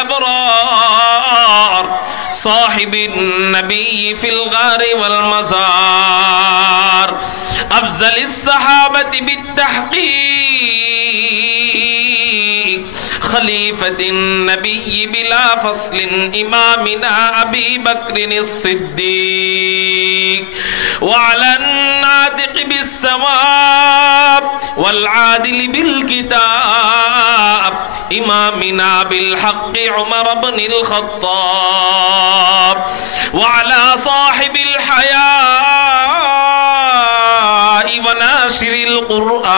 الأبرار صاحب النبي في الغار والمزار أفضل الصحابة بالتحقيق خليفة النبي بلا فصل إمامنا أبي بكر الصديق وعلى الناطق بالصواب والعادل بالكتاب إمامنا بالحق عمر بن الخطاب وعلى صاحب الحياء وناشر القرآن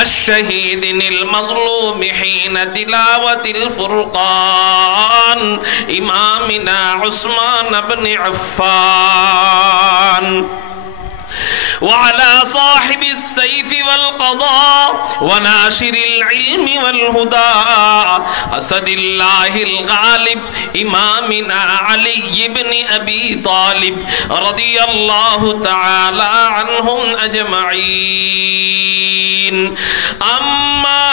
الشهيد المظلوم حين تلاوة الفرقان إمامنا عثمان بن عفان وعلى صاحب السيف والقضاء وناشر العلم والهدى أسد الله الغالب إمامنا علي بن أبي طالب رضي الله تعالى عنهم أجمعين أما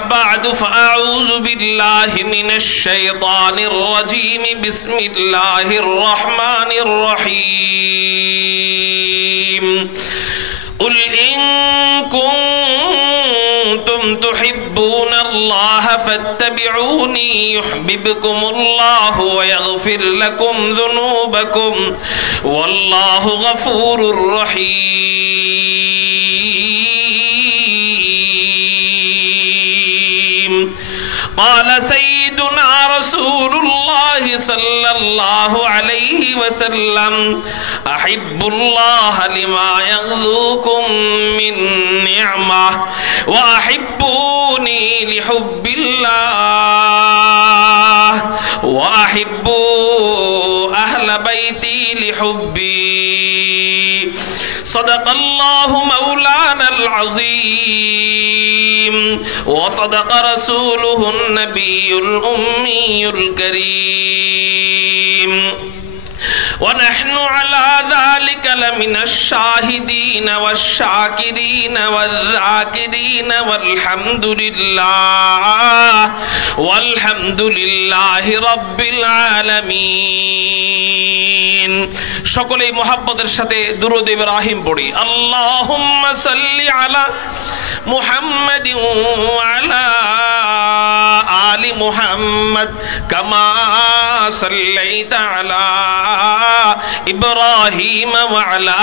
بعد فأعوذ بالله من الشيطان الرجيم بسم الله الرحمن الرحيم قل إن كنتم تحبون الله فاتبعوني يحببكم الله ويغفر لكم ذنوبكم والله غفور رحيم قال سيدنا رسول الله صلى الله عليه وسلم أحب الله لما يغذوكم من نعمة وأحبوني لحب الله وأحبوا أهل بيتي لحبي صدق الله مولانا العظيم وصدق رسوله النبي الأمي الكريم ونحن على ذلك لمن الشاهدين والشاكرين والذاكرين والحمد لله رب العالمين সকলেই মুহাব্বতের সাথে দুরূদ ইব্রাহিম পড়ি আল্লাহুম্মা সাল্লি আলা মুহাম্মাদিন ওয়া আলা আলি মুহাম্মদ কামা সাল্লাইতা আলা إبراهيم وعلى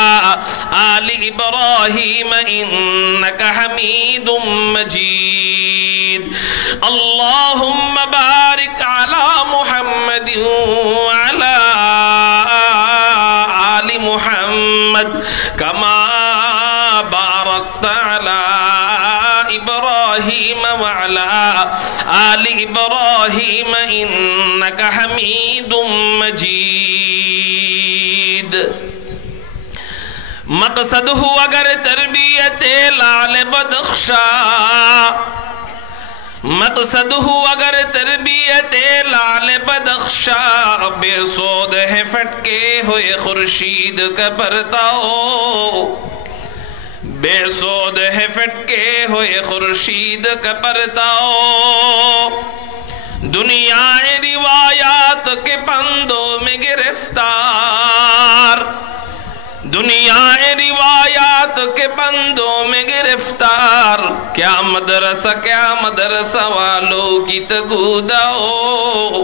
آل إبراهيم إنك حميد مجيد اللهم بارك على محمد وعلى آل محمد كما باركت على إبراهيم وعلى آل إبراهيم إنك حميد مجيد मकसद हो अगर तरबियत लाल बदख्शा मकसद हो अगर तरबियत लाल बदख्शा बेसोद है फटके हुए खुर्शीद का बरताओ बेसोद है फटके हुए खुर्शीद का बरताओ दुनिया रिवायात के बंदों में गिरफ्तार दुनिया रिवायात के बंदों में गिरफ्तार क्या मदरसा वालों की तगुदाओ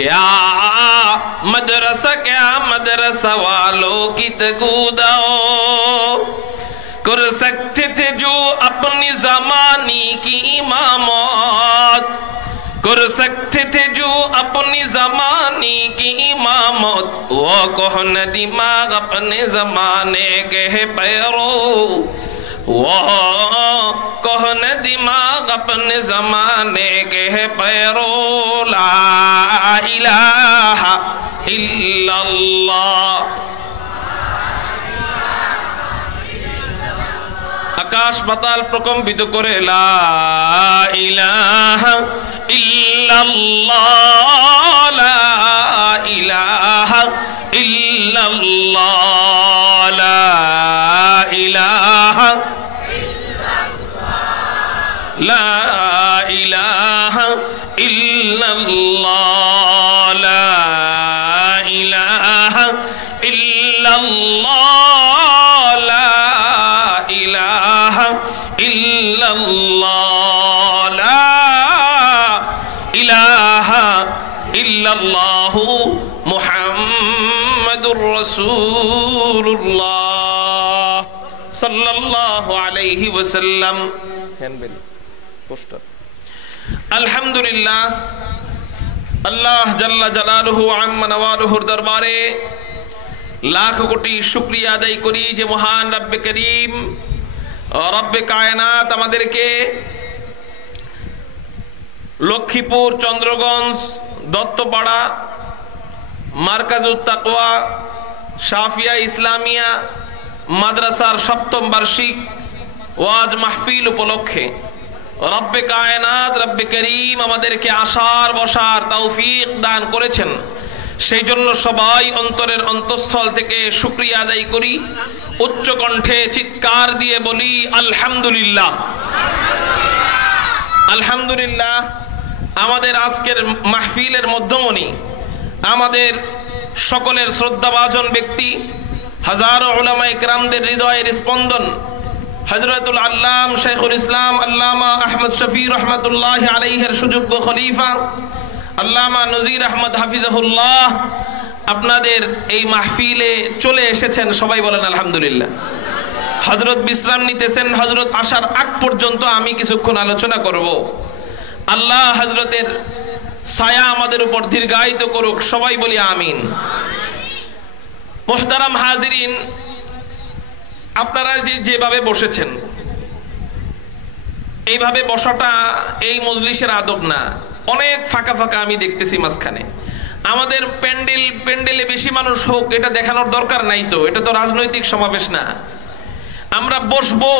क्या मदरसा वालों की तगुदाओ कर सकते थे जो अपनी जमानी की इमामत कर सकते थे जो अपनी जमाने की इमामत वो कौन दिमाग अपने जमाने के पैरों वो कौन दिमाग अपने जमाने के पैरों ला इलाहा इल्लल्लाह आकाश पाताल प्रकम्पित करे ला इलाहा इल्लल्लाह ला इलाहा इल्लल्लाह ला इलाहा इल्लल्लाह ला इलाहा ইল্লাল্লাহু মুহাম্মাদুর রাসূলুল্লাহ সাল্লাল্লাহু আলাইহি ওয়াসাল্লাম। হ্যান্ডবেল পোস্টার। আলহামদুলিল্লাহ, আল্লাহ জাল্লা জালালুহু আম্মা নওয়ালুহুর দরবারে লাখ কোটি শুকরিয়া আদায় করি যে মহান রব্বে করিম রব্বে কায়নাত আমাদেরকে লক্ষ্মীপুর, চন্দ্রগঞ্জ, দত্তপাড়া মার্কাজুত তাকওয়া শাফিয়া ইসলামিয়া মাদ্রাসার ৭ম বার্ষিক ওয়াজ মাহফিল উপলক্ষে রব্বে কায়নাত রব্বে করিম আমাদেরকে আসার বসার তৌফিক দান করেছেন। সেই জন্য সবাই অন্তরের অন্তঃস্থল থেকে শুকরিয়া আদায় করি, উচ্চ কণ্ঠে চিৎকার দিয়ে বলি আলহামদুলিল্লাহ। আলহামদুলিল্লাহ। আমাদের আজকের মাহফিলের মধ্যমণি, আমাদের সকলের শ্রদ্ধাভাজন ব্যক্তি, হাজারো উলামা ইকরামদের হৃদয়ের স্পন্দন হযরতুল আল্লাম শাইখুল ইসলাম আল্লামা আহমদ শফি রহমাতুল্লাহি আলাইহির সুযোগ্য খলিফা আল্লামা নজির আহমদ হাফিজাহুল্লাহ আপনাদের এই মাহফিলে চলে এসেছেন। সবাই বলেন আলহামদুলিল্লাহ। হযরত বিশ্রাম নিতেছেন, হযরত আসার আগ পর্যন্ত আমি কিছুক্ষণ আলোচনা করব। আল্লাহ হযরতের ছায়া আমাদের উপর দীর্ঘায়িত করুক, সবাই বলি আমিন। মুহতারাম হাজিরিন, আপনারা যেভাবে বসেছেন, এইভাবে বসাটা এই মজলিসের আদব না। অনেক ফাঁকা ফাঁকা আমি দেখতেছি মাঝখানে। আমাদের প্যান্ডেলে বেশি মানুষ হোক এটা দেখানোর দরকার নাই, তো এটা তো রাজনৈতিক সমাবেশ না। আমরা বসবো,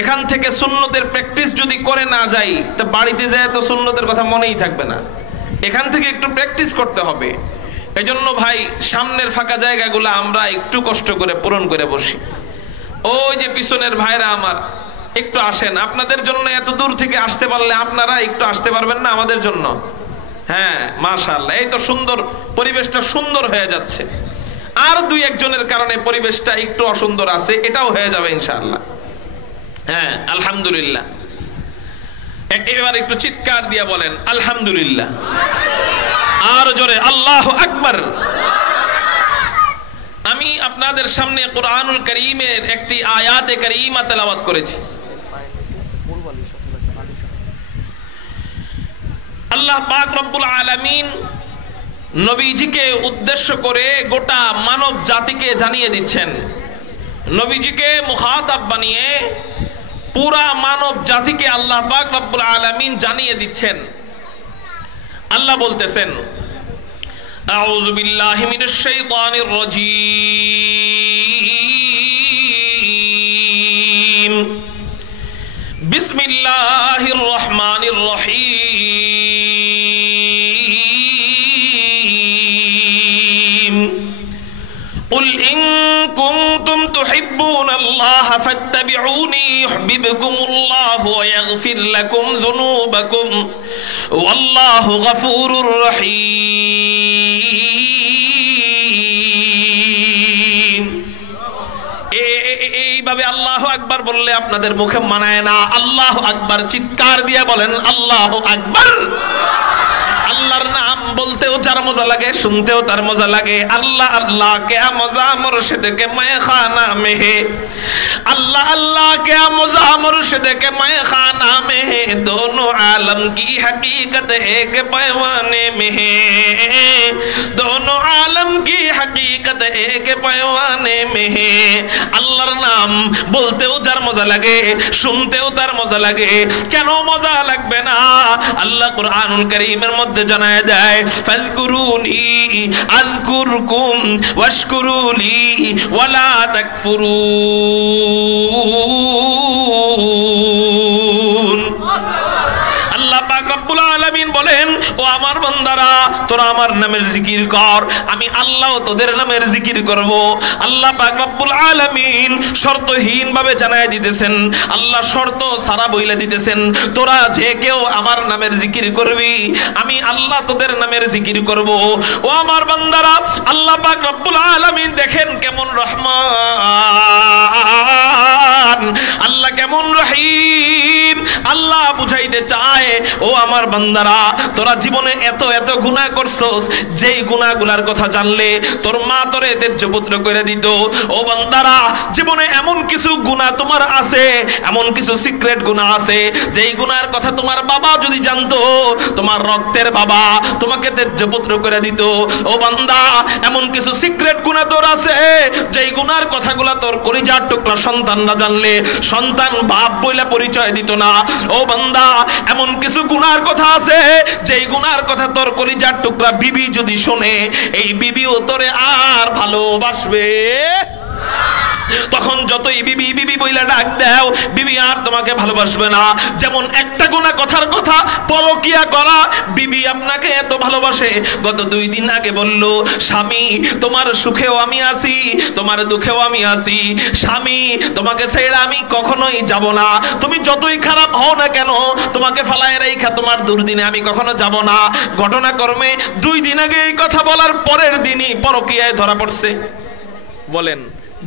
এখান থেকে সুন্নতের প্র্যাকটিস যদি করে না যাই তা বাড়িতে যায় তো সুন্নতের কথা মনেই থাকবে না। এখান থেকে একটু প্র্যাকটিস করতে হবে। এজন্য ভাই সামনের ফাঁকা জায়গাগুলো আমরা একটু কষ্ট করে পূরণ করে বসি। ওই যে পিছনের ভাইরা আমার একটু আসেন, আপনাদের জন্য এত দূর থেকে আসতে পারলে আপনারা একটু আসতে পারবেন না আমাদের জন্য? হ্যাঁ মাশাআল্লাহ, এই তো সুন্দর, পরিবেশটা সুন্দর হয়ে যাচ্ছে। আর দুই একজনের কারণে পরিবেশটা একটু অসুন্দর আছে, এটাও হয়ে যাবে ইনশাআল্লাহ। হ্যাঁ আলহামদুলিল্লাহ। এবার একটু চিৎকার দিয়ে বলেন আলহামদুলিল্লাহ। আর জোরে আল্লাহু আকবার। আমি আপনাদের সামনে কুরআনুল কারীমের একটি আয়াতে কারীমা তেলাওয়াত করেছি। আল্লাহ পাক রব্বুল আলামিন নবীজিকে উদ্দেশ্য করে গোটা মানব জাতিকে জানিয়ে দিচ্ছেন। নবীজিকে মুখাতাব বানিয়ে পুরা মানব জাতিকে আল্লাহ পাক রব্বুল আলামিন জানিয়ে দিচ্ছেন। আল্লাহ বলতেছেন, আউযু বিল্লাহি মিনাশ শাইতানির রাজীম, বিসমিল্লাহির রহমানির রহিম। قل إن كنتم تحبون الله فاتبعوني يحببكم الله ويغفر لكم ذنوبكم والله غفور رحيم। এইভাবে আল্লাহু আকবার বললে আপনাদের মুখে মানায় না। আল্লাহু আকবার চিৎকার দিয়ে বলেন আল্লাহু আকবার। আল্লাহর নাম বলতেও যার মজা লাগে, শুনতেও তার মজা লাগে। আল্লাহ আল্লাহ क्या मजा मुर्शिद के मैं खाना में है, अल्लाह अल्लाह क्या मजा मुर्शिद के मैं खाना में है। दोनों आलम की हकीकत एक पैमाने में है, दोनों आलम की हकीकत एक पैमाने में है। আল্লাহর নাম বলতেও যার মজা লাগে, শুনতেও তার মজা লাগে। কেন মজা লাগবে না? আল্লাহ কুরআনুল কারীমের মধ্যে জানায় দেয়, ফাযকুরুনি আযকুরকুম ওয়াশকুরুলি ওয়ালা তাকফুরুন। আল্লাহ পাক রব্বুল আলামিন বলেন, ও আমার বান্দারা, তোরা আমার নামের জিকির কর, আমি আল্লাহ তোদের নামের জিকির করব। আল্লাহ পাক রব্বুল আলামিন শর্তহীন ভাবে জানায় দিতেছেন, আল্লাহ শর্ত সারা বইলা দিতেছেন, তোরা যে কেউ আমার নামের জিকির করবি, আমি আল্লাহ তোদের নামের জিকির করব। ও আমার বান্দারা, আল্লাহ পাক রব্বুল আলামিন দেখেন কেমন রহমান, আল্লাহ কেমন রহিম। আল্লাহ বুঝাইতে চায়, ও আমার বান্দারা, তোরা জীবনে এত এত গুনাহ করছস, যেই গুনাহগুলার কথা জানলে তোর মা তোরে তেজ্যপুত্র করে দিত। ও বান্দারা, জীবনে এমন কিছু গুনাহ তোমার আছে, এমন কিছু সিক্রেট গুনাহ আছে, যেই গুনাহর কথা তোমার বাবা যদি জানতো, তোমার রক্তের বাবা তোমাকে তেজ্যপুত্র করে দিত। ও বান্দা, এমন কিছু সিক্রেট গুনাহ তোর আছে, যেই গুনাহর কথাগুলা তোর কলিজার টুকরা সন্তান না জানলে সন্তান বাপ বইলা পরিচয় দিত না। ও বান্দা, এমন কিছু গুনাহর কথা আছে, যেই গুনাহর কথা তোর কলিজার টুকরা বিবি যদি শোনে, এই বিবিও তোরে আর ভালোবাসবে। তখন যতই বিবি বিবি বইলা ডাক দাও, বিবি আর তোমাকে ভালোবাসবে না। যেমন একটা গুনাহ কথার কথা, পরকিয়া করা, বিবি আপনাকে এত ভালোবাসে, গত 2 দিন আগে বলল, স্বামী তোমার সুখেও আমি আছি, তোমার দুঃখেও আমি আছি, স্বামী তোমাকে ছেড়ে আমি কখনোই যাব না, তুমি যতই খারাপ হও না কেন, তোমাকে ফালায় রেখা তোমার দুর্দিনে আমি কখনো যাব না। ঘটনাক্রমে 2 দিন আগে এই কথা বলার পরের দিনই পরকিয়ায় ধরা পড়ছে। বলেন,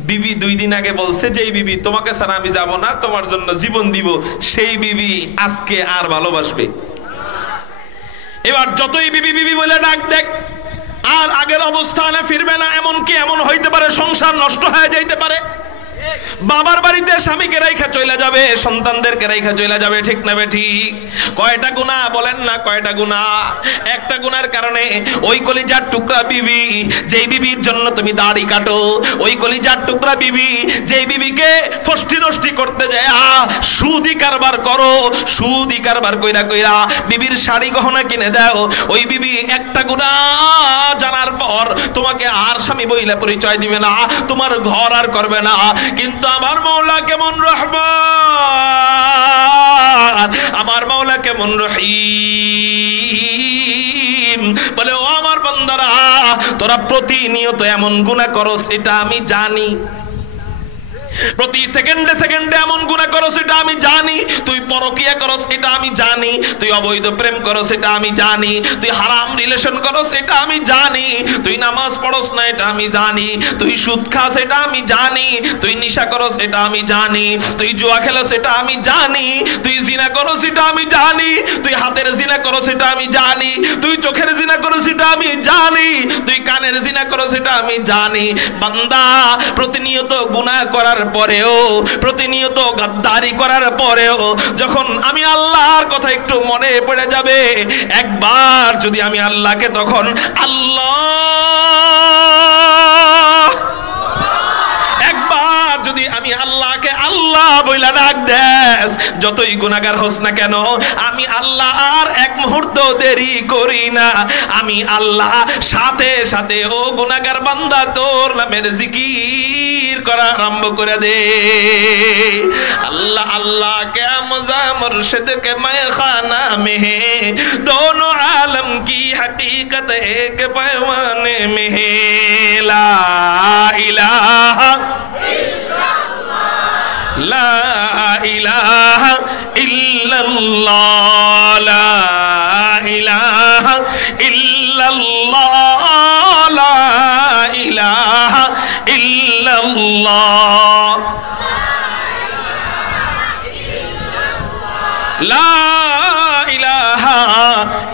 বিবি 2 দিন আগে বলছে যে এই বিবি তোমাকে ছাড়া আমি যাব না, তোমার জন্য জীবন দিব, সেই বিবি আজকে আর ভালোবাসবে? এবার যতই বিবি বিবি বলে ডাক দেখ, আর আগের অবস্থানে ফিরবে না। এমনকি এমন হইতে পারে সংসার নষ্ট হয়ে যাইতে পারে, বাবার বাড়িতে স্বামীকে রাইখা চলে যাবে, সন্তানদেরকে রাইখা চলে যাবে, ঠিক না ঠিক? কয়টা গুনাহ বলেন না, কয়টা গুনাহ? একটা গুনার কারণে ওই কলিজার টুকরা বিবি, যেই বিবির জন্য তুমি দাড়ি কাটো, ওই কলিজার টুকরা বিবি, যেই বিবিকে ফষ্টি নষ্টি করতে যায়, সুদি কারবার করো, সুদি কারবার কইরা কইরা বিবির শাড়ি গহনা কিনে দাও, ওই বিবি একটা গুনাহ জানার পর তোমাকে আর স্বামী বইলা পরিচয় দিবে না, তোমার ঘর আর করবে না। কিন্তু আমার মাওলা কেমন রহমান, আমার মাওলা কেমন রহিম। বলে, ও আমার বান্দারা, তোরা প্রতিনিয়ত এমন গুনাহ করস, এটা আমি জানি, প্রতি সেকেন্ডে সেকেন্ডে এমন গুনাহ করস, এটা আমি জানি। তুই পরকিয়া করস, এটা আমি জানি। তুই অবৈধ প্রেম করস, এটা আমি জানি। তুই হারাম রিলেশন করস, এটা আমি জানি। তুই নামাজ পড়স না, এটা আমি জানি। তুই সুদ খাস, এটা আমি জানি। তুই নিশা করস, এটা আমি জানি। তুই জুয়া খেলস, এটা আমি জানি। তুই জিনা করস, এটা আমি জানি। তুই হাতের জিনা করস, এটা আমি জানি। তুই চোখের জিনা করস, এটা আমি জানি। তুই কানের জিনা করস, এটা আমি জানি। বান্দা, প্রতিনিয়ত গুনাহ করার পরেও, প্রতিনিয়ত গাদ্দারি করার পরেও, যখন আমি আল্লাহর কথা একটু মনে পড়ে যাবে, একবার যদি আমি আল্লাহকে, তখন আল্লাহ, একবার যদি আমি আল্লাহকে আল্লাহ বইলা ডাক দেস, যতই গুনাহগার হোস না কেন, আমি আল্লাহ আর এক মুহূর্ত দেরি করি না, আমি আল্লাহ সাথে সাথে ও গুনাহগার বান্দা তোর নামের জিকির করা আরম্ভ করে দে। अल्लाह अल्लाह क्या मज़ा मुर्शिद के मैखाना में है, दोनों आलम की हकीकत एक पैमाने में है। ला इलाहा ला इलाहा इल्लल्लाह, ला इलाहा इल्लल्लाह, ला इलाहा इल्लल्लाह, ला इलाहा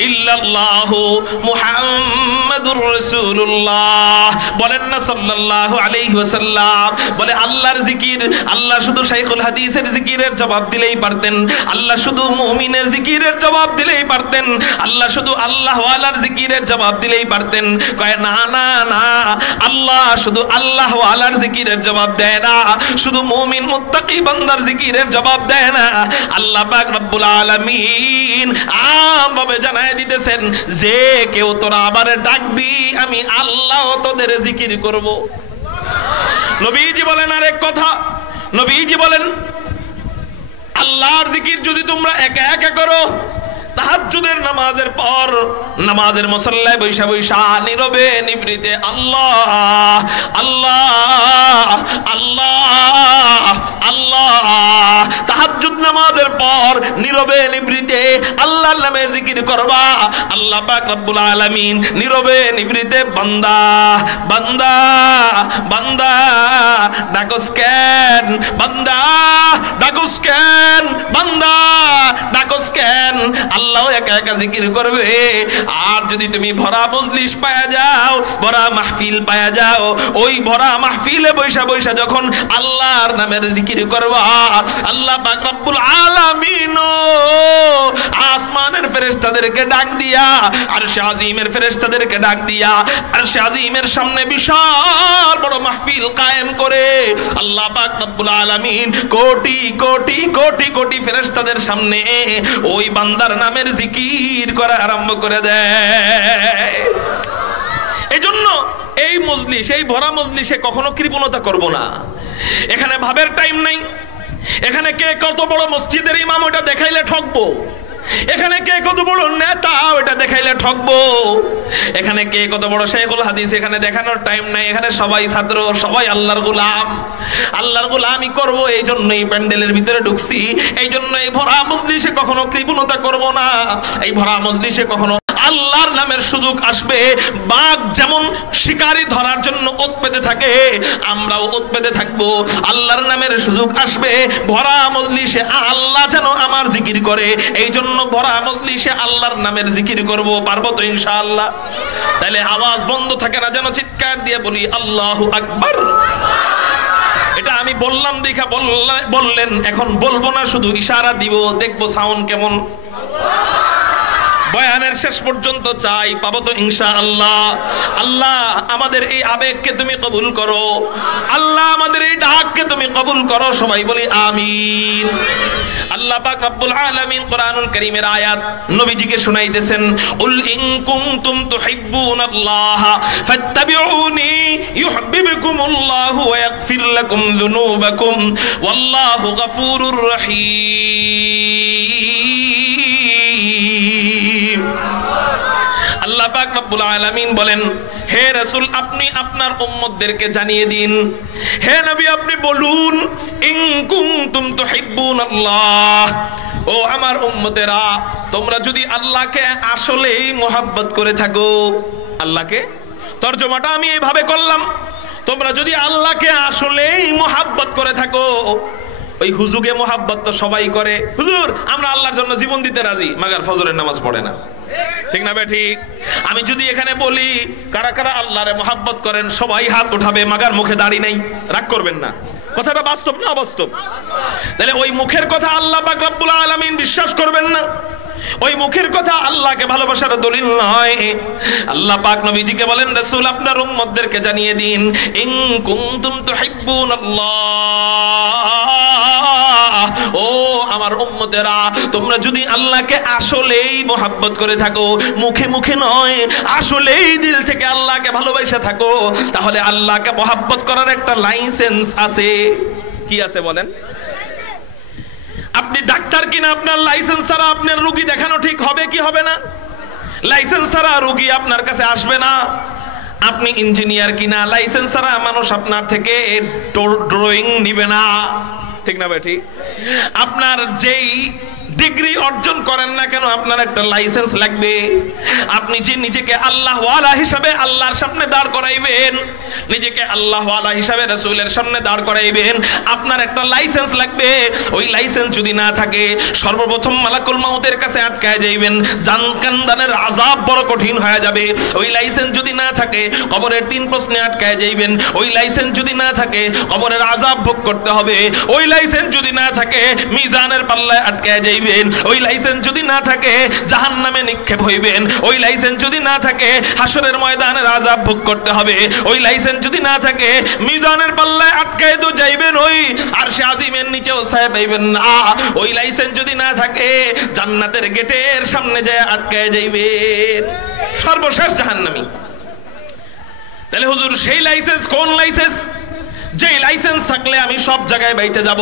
इल्लल्लाहु मुहम्मदुर রাসূলুল্লাহ। বলেন না সাল্লাল্লাহু আলাইহি ওয়াসাল্লাম। বলে, আল্লাহর জিকির, আল্লাহ শুধু শাইখুল হাদিসের জিকিরের জবাব দিলেই পারতেন, আল্লাহ শুধু মুমিনের জিকিরের জবাব দিলেই পারতেন, আল্লাহ শুধু আল্লাহ ওয়ালার জিকিরের জবাব দিলেই পারতেন। কয় না না না, আল্লাহ শুধু আল্লাহ ওয়ালার জিকিরের জবাব দেয় না, শুধু মুমিন মুত্তাকি বান্দার জিকিরের জবাব দেয় না। আল্লাহ পাক রব্বুল আলামিন আমভাবে জানায় দিতেছেন, যে কেউ তোরা আমারে ডাকবি, আমি আল্লাহ তোদের জিকির করব। নবীজি বলেন আরেক কথা, নবীজি বলেন, আল্লাহর জিকির যদি তোমরা একা একা করো, তাহাজ্জুদের নামাজ নামাজের পর নামাজের মুসল্লায় বৈশা বৈশা নীরবে নিভৃতে আল্লাহ আল্লাহ আল্লাহ আল্লাহ, তাহাজ্জুদ নামাজের পর নীরবে নিভৃতে আল্লাহর নামের জিকির করবা। আল্লাহ পাক রব্বুল আলামিন নীরবে নিভৃতে বান্দা বান্দা বান্দা ডাকস কেন, বান্দা ডাকস কেন, বান্দা ডাকস কেন, আল্লাহ একা একা জিকির করবে। আর যদি তুমি ভরা মজলিস পায়া যাও, ভরা মাহফিল পায়া যাও, ওই ভরা মাহফিলে বৈশা বৈশা যখন আল্লাহর নামের জিকির করবা, আল্লাহ পাক রব্বুল আলামিন আসমানের ফেরেশতাদেরকে ডাক দিয়া, আরশে আজিমের ফেরেশতাদেরকে ডাক দিয়া আরশে আজিমের সামনে বিশাল বড় মাহফিল কায়েম করে আল্লাহ পাক রব্বুল আলামিন কোটি কোটি কোটি কোটি ফেরেশতাদের সামনে ওই বান্দার নামের জিকির করা আরম্ভ করে দেয়। এজন্য এই মজলিস, এই ভরা মজলিসে কখনো কৃপণতা করব না। এখানে ভাবের টাইম নাই। এখানে কে কত বড় মসজিদের ইমাম ওটা দেখাইলে ঠকবো, এখানে কে কত বড় নেতা ওটা দেখাইলে ঠকবো, এখানে কে কত বড় শাইখুল হাদিস এখানে দেখানোর টাইম নাই। এখানে সবাই ছাত্র, সবাই আল্লাহর গোলাম, আল্লাহর গোলামি করব। এই জন্যই প্যান্ডেলের ভিতরে ঢুকছি, এই জন্য এই ভরা মজলিসে কখনো কৃপণতা করব না। এই ভরা মজলিসে কখনো আল্লাহর নামের সুযোগ আসবে। বাঘ যেমন শিকারি ধরার জন্য ওত পেতে থাকে, আমরাও ওত পেতে থাকবো। আল্লাহর নামের সুযোগ আসবে, ভরা মজলিসে আল্লাহ যেন আমার জিকির করে, এই জন্য ভরা মজলিসে আল্লাহর নামের জিকির করব। পারবো তো ইনশাআল্লাহ? তাহলে আওয়াজ বন্ধ থাকে না, যেন চিৎকার দিয়ে বলি আল্লাহু আকবার। এটা আমি বললাম দেখা বললেন, এখন বলবো না, শুধু ইশারা দিব, দেখবো সাউন্ড কেমন। বয়ানের শেষ পর্যন্ত চাই, পাবো তো ইনশাআল্লাহ? আল্লাহ আমাদের এই আবেগকে তুমি কবুল করো, আল্লাহ আমাদের এই ডাককে তুমি কবুল করো। সবাই বলি আমিন। আল্লাহ পাক রব্বুল আলামিন কোরআনুল কারীমের আয়াত নবীজিকে শুনাইতেছেন, কুল ইন কুনতুম তুহিব্বুনাল্লাহ ফাত্তাবিউনি ইউহিব্বুকুমুল্লাহু ওয়া ইয়াগফির লাকুম যুনুবাকুম ওয়াল্লাহু গফুরুর রহিম। আল্লাহ পাক রব্বুল আলামিন বলেন, হে রাসূল আপনি আপনার উম্মতদেরকে জানিয়ে দিন, হে নবী আপনি বলুন, ইন কুনতুম তুহিব্বুনাল্লাহ, ও আমার উম্মতেরা তোমরা যদি আল্লাহকে আসলেই মুহাব্বত করে থাকো। আল্লাহকে তরজমাটা আমি এইভাবে করলাম, তোমরা যদি আল্লাহকে আসলেই মুহাব্বত করে থাকো। ওই হুজুগে মুহাব্বত তো সবাই করে, হুজুর আমরা আল্লাহর জন্য জীবন দিতে রাজি, মাগার ফজরের নামাজ পড়ে না, ঠিক না বে ঠিক? আমি যদি এখানে বলি কারা কারা আল্লাহরে মুহাব্বত করেন, সবাই হাত উঠাবে, মাগার মুখে দাড়ি নাই। রাগ করবেন না, কথাটা বাস্তব না অবাস্তব? তাহলে ওই মুখের কথা আল্লাহ পাক রব্বুল আলামিন বিশ্বাস করবেন না? ওই মুখের কথা আল্লাহকে ভালোবাসার দলিল নয়। আল্লাহ পাক নবীজিকে বলেন, রাসূল আপনার উম্মতদেরকে জানিয়ে দিন, ইন কুনতুম তুহিব্বুনাল্লাহ, ও আমার উম্মতেরা তোমরা যদি আল্লাহকে আসলেই মুহাব্বত করে থাকো, মুখে মুখে নয়, আসলেই দিল থেকে আল্লাহকে ভালোবাসা থাকো, তাহলে আল্লাহকে মুহাব্বত করার একটা লাইসেন্স আছে। কি আছে বলেন? আপনি ডাক্তার কিনা, আপনার লাইসেন্স ছাড়া আপনার রোগী দেখানো ঠিক হবে কি হবে না? লাইসেন্স ছাড়া রোগী আপনার কাছে আসবে না। আপনি ইঞ্জিনিয়ার কিনা, লাইসেন্স ছাড়া মানুষ আপনার থেকে ড্রয়িং নিবে না, ঠিক না ভাই ঠিক? আপনার যেই ডিগ্রি অর্জন করেন না কেন আপনার একটা লাইসেন্স লাগবে। আপনি যে নিজেকে আল্লাহ ওয়ালা হিসাবে আল্লাহর সামনে দাঁড় করাইবেন, নিজেকে আল্লাহ ওয়ালা হিসাবে রাসূলের সামনে দাঁড় করাইবেন, আপনার একটা লাইসেন্স লাগবে। ওই লাইসেন্স যদি না থাকে, সর্বপ্রথম মালাকুল মাউতের কাছে আটকায় যাইবেন, জানকান্দানের আযাব বড় কঠিন হয়ে যাবে। ওই লাইসেন্স যদি না থাকে, কবরের 3 প্রশ্নে আটকায় যাইবেন। ওই লাইসেন্স যদি না থাকে, কবরের আযাব ভোগ করতে হবে। ওই লাইসেন্স যদি না থাকে, মিজানের পাল্লায় আটকায় যাইবেন। ওই লাইসেন্স যদি না থাকে, জাহান্নামে নিক্ষেপ হইবেন। ওই লাইসেন্স যদি না থাকে, হাসরের ময়দানের আযাব ভোগ করতে হবে। ওই লাইসেন্স যদি না থাকে, মিজানের পাল্লায় আটকায় তো যাইবেন, ওই আরশে আজিমের নিচেও ছায়া পাইবেন না। ওই লাইসেন্স যদি না থাকে, জান্নাতের গেটের সামনে যায় আটকায় যাইবেন, সর্বশেষ জাহান্নামী। তাহলে হুজুর সেই লাইসেন্স কোন লাইসেন্স? যেই লাইসেন্স থাকলে আমি সব জায়গায় বাইচে যাব,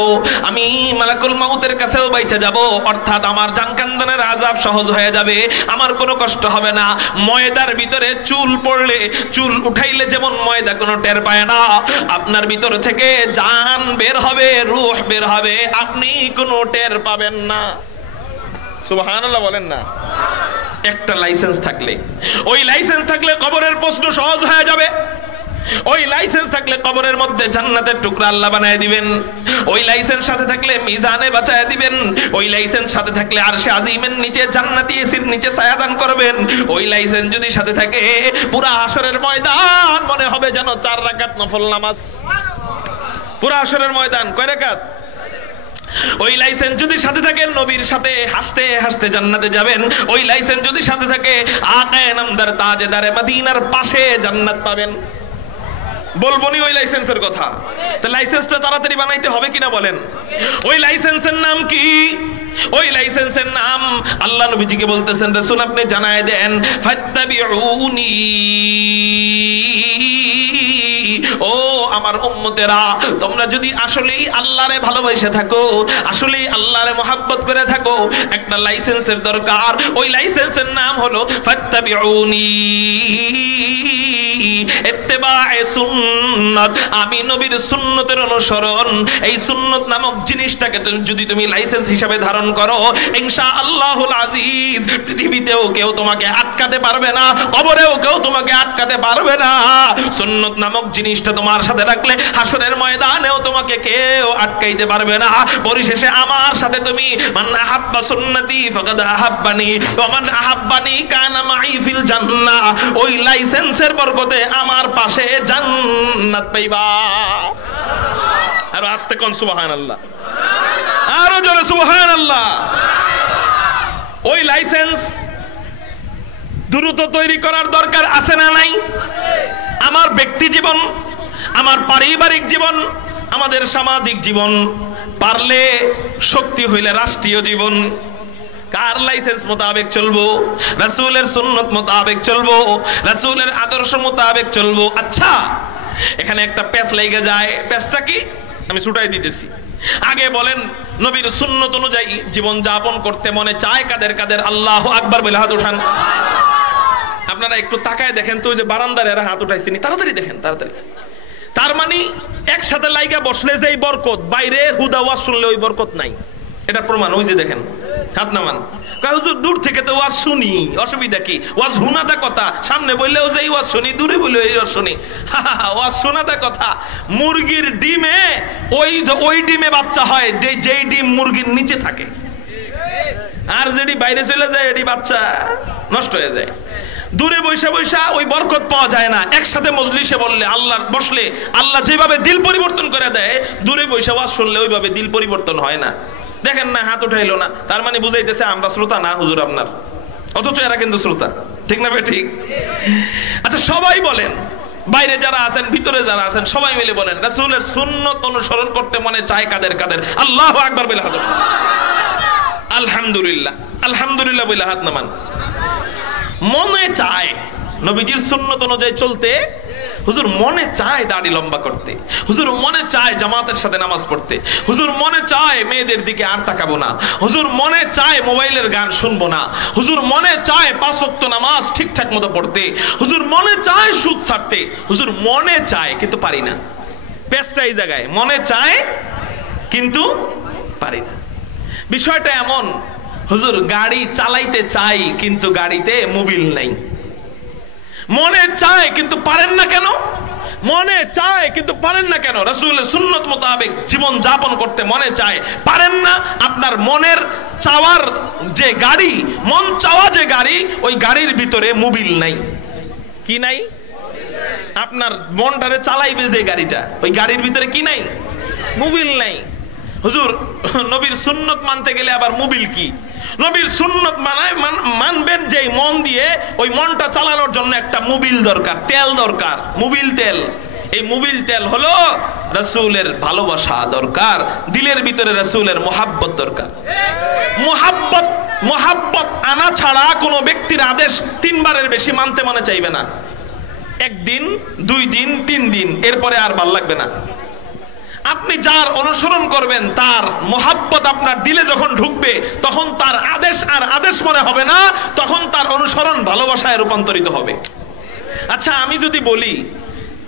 আমি মালাকুল মাউতের কাছেও বাইচে যাব, অর্থাৎ আমার জানকান্দনের আযাব সহজ হয়ে যাবে, আমার কোনো কষ্ট হবে না। ময়দার ভিতরে চুল পড়লে, চুল উঠাইলে যেমন ময়দা কোনো টের পায় না, আপনার ভিতর থেকে জান বের হবে, রূহ বের হবে, আপনি কোনো টের পাবেন না। সুবহানাল্লাহ বলেন না। একটা লাইসেন্স থাকলে, ওই লাইসেন্স থাকলে কবরের প্রশ্ন সহজ হয়ে যাবে। ওই লাইসেন্স থাকলে কবরের মধ্যে জান্নাতের টুকরা আল্লাহ বানায় দিবেন। ওই লাইসেন্স সাথে থাকলে মিজানে বাঁচায় দিবেন। ওই লাইসেন্স সাথে থাকলে আরশে আজিমের নিচে জান্নাতি এসির নিচে ছায়া দান করবেন। ওই লাইসেন্স যদি সাথে থাকে, পুরা হাশরের ময়দান মনে হবে যেন 4 রাকাত নফল নামাজ। পুরা হাশরের ময়দান কয় রাকাত? ওই লাইসেন্স যদি সাথে থাকে, নবীর সাথে হাসতে হাসতে জান্নাতে যাবেন। ওই লাইসেন্স যদি সাথে থাকে, আকায়ে নামদার তাজেদারে মদিনার পাশে জান্নাত পাবেন। বলবো নি ওই লাইসেন্সের কথা? তো লাইসেন্সটা তাড়াতাড়ি বানাইতে হবে কিনা বলেন? ওই লাইসেন্সের নাম কি? ওই লাইসেন্সের নাম আল্লাহ নবীজিকে বলতেছেন, রাসূল আপনি জানায় দেন, ফাত্তাবিউনি, ও আমার উম্মতেরা, তোমরা যদি আসলেই আল্লাহরে ভালোবাসে থাকো, আসলেই আল্লাহরে মহব্বত করে থাকো, একটা লাইসেন্সের দরকার। ওই লাইসেন্সের নাম হলো ফাত্তাবিউনি, ইত্তিবায়ে সুন্নাত, আমি নবীর সুন্নতের অনুসরণ। এই সুন্নত নামক জিনিসটাকে যদি তুমি লাইসেন্স হিসাবে ধারণ করো, ইনশাআল্লাহুল আজিজ, পৃথিবীতেও কেউ তোমাকে আটকাতে পারবে না, কবরেও কেউ তোমাকে আটকাতে পারবে না। সুন্নত নামক জিনিসটা তোমার সাথে রাখলে হাসরের ময়দানেও তোমাকে কেউ আটকাইতে পারবে না। পরিশেষে আমার সাথে তুমি, মান আহাব্বা সুন্নতি ফাকাদ আহাব্বানি ওয়া মান আহাব্বানি কানা মাই ফিল জান্নাহ, ওই লাইসেন্সের বরকতে আমার পাশে জান্নাত পাইবা। আর আস্তে কোন সুবহানাল্লাহ, আরো জোরে সুবহানাল্লাহ। ওই লাইসেন্স দ্রুত তৈরি করার দরকার আছে না নাই? আমার ব্যক্তি জীবন, আমার পারিবারিক জীবন, আমাদের সামাজিক জীবন, পারলে শক্তি হইলে রাষ্ট্রীয় জীবন। কার লাইসেন্স মোতাবেক চলবো? রাসূলের সুন্নত মোতাবেক চলবো, রাসূলের আদর্শ মোতাবেক চলবো। আচ্ছা, এখানে একটা প্যাচ লেগে যায়। প্যাচটা কি আমি ছুটাই দিতেছি। আগে বলেন, নবীর সুন্নত অনুযায়ী জীবন যাপন করতে মনে চায় কাদের কাদের? আল্লাহু আকবার বলে হাত উঠান। আপনারা একটু তাকায় দেখেন তো, ওই যে বারান্দার এরা হাত উঠাইছেনি, তাড়াতাড়ি দেখেন, তাড়াতাড়ি। তার মানে একসাথে লাইগা বসলে যেই বরকত, বাইরে হুদা ওয়াজ শুনলে ওই বরকত নাই। এটা প্রমাণ। ওই যে দেখেন, হাত নামান। হুজুর দূর থেকে তো ওয়াজ শুনি, অসুবিধা কি? ওয়াজ হুনাদা কথা, সামনে বললেও যেই ওয়াজ শুনি, দূরে বললেও এই ওয়াজ শুনি। ওয়াজ শোনাদা কথা। মুরগির ডিমে ওই ডিমে বাচ্চা হয় যেই ডিম মুরগির নিচে থাকে, আর যেটি বাইরে চলে যায় এটি বাচ্চা নষ্ট হয়ে যায়। দূরে বৈশা বৈশা ওই বরকত পাওয়া যায় না। একসাথে মজলিসে বললে, আল্লাহ বসলে আল্লাহ যেভাবে দিল পরিবর্তন করে দেয়, দূরে বৈশা ওয়াজ শুনলে ওইভাবে দিল পরিবর্তন হয় না। দেখেন না, হাত উঠাইলো না, তার মানে বুঝাইতেছে আমরা শ্রোতা না হুজুর আপনার, অথচ এরা কিন্তু শ্রোতা। ঠিক না ভাই? ঠিক। আচ্ছা, সবাই বলেন, বাইরে যারা আছেন, ভিতরে যারা আছেন, সবাই মিলে বলেন, রাসূলের সুন্নত অনুসরণ করতে মনে চায় কাদের কাদের? আল্লাহু আকবার বলে হাত উঠান। আলহামদুলিল্লাহ, আলহামদুলিল্লাহ বলে হাত নামান। মনে চায় নবীজির সুন্নত অনুযায়ী চলতে। হুজুর মনে চায় দাড়ি লম্বা করতে, হুজুর মনে চায় জামাতের সাথে নামাজ পড়তে, হুজুর মনে চায় মেয়েদের দিকে আর তাকাবো না, হুজুর মনে চায় মোবাইলের গান শুনবো না, হুজুর মনে চায় 5 ওয়াক্ত নামাজ ঠিকঠাক মতো পড়তে, হুজুর মনে চায় সুদ ছাড়তে, হুজুর মনে চায় কিন্তু পারি না। পেশটা এই জায়গায়, মনে চায় কিন্তু পারি না। বিষয়টা এমন, হুজুর গাড়ি চালাইতে চাই কিন্তু গাড়িতে মোবিল নাই। মনে চায় কিন্তু পারেন না কেন? মনে চায় কিন্তু পারেন না কেন? রাসূলের সুন্নত মোতাবেক জীবন যাপন করতে মনে চায়, পারেন না। আপনার মনের চাওয়ার যে গাড়ি, মন চাওয়া যে গাড়ি, ওই গাড়ির ভিতরে মোবিল নাই। কি নাই? আপনার মনটারে চালাইবে যে গাড়িটা, ওই গাড়ির ভিতরে কি নাই? মোবিল নাই। হুজুর নবীর সুন্নত মানতে গেলে আবার মোবিল কি? নবীর সুন্নত মানবেন যে মন দিয়ে, ওই মনটা চালানোর জন্য একটা মোবিল দরকার, তেল দরকার, মোবিল তেল। এই মোবিল তেল হলো রাসূলের ভালোবাসা দরকার, দিলের ভিতরে রাসূলের মোহাব্বত দরকার। মোহাব্বত আনা ছাড়া কোনো ব্যক্তির আদেশ 3 বারের বেশি মানতে মনে চাইবে না। 1 দিন, 2 দিন, 3 দিন, এরপরে আর ভাল লাগবে না। আপনি যার অনুসরণ করবেন তার মোহাব্বত আপনার দিলে যখন ঢুকবে তখন তার আদেশ আর আদেশ মনে হবে না, তখন তার অনুসরণ ভালোবাসায় রূপান্তরিত হবে। আচ্ছা, আমি যদি বলি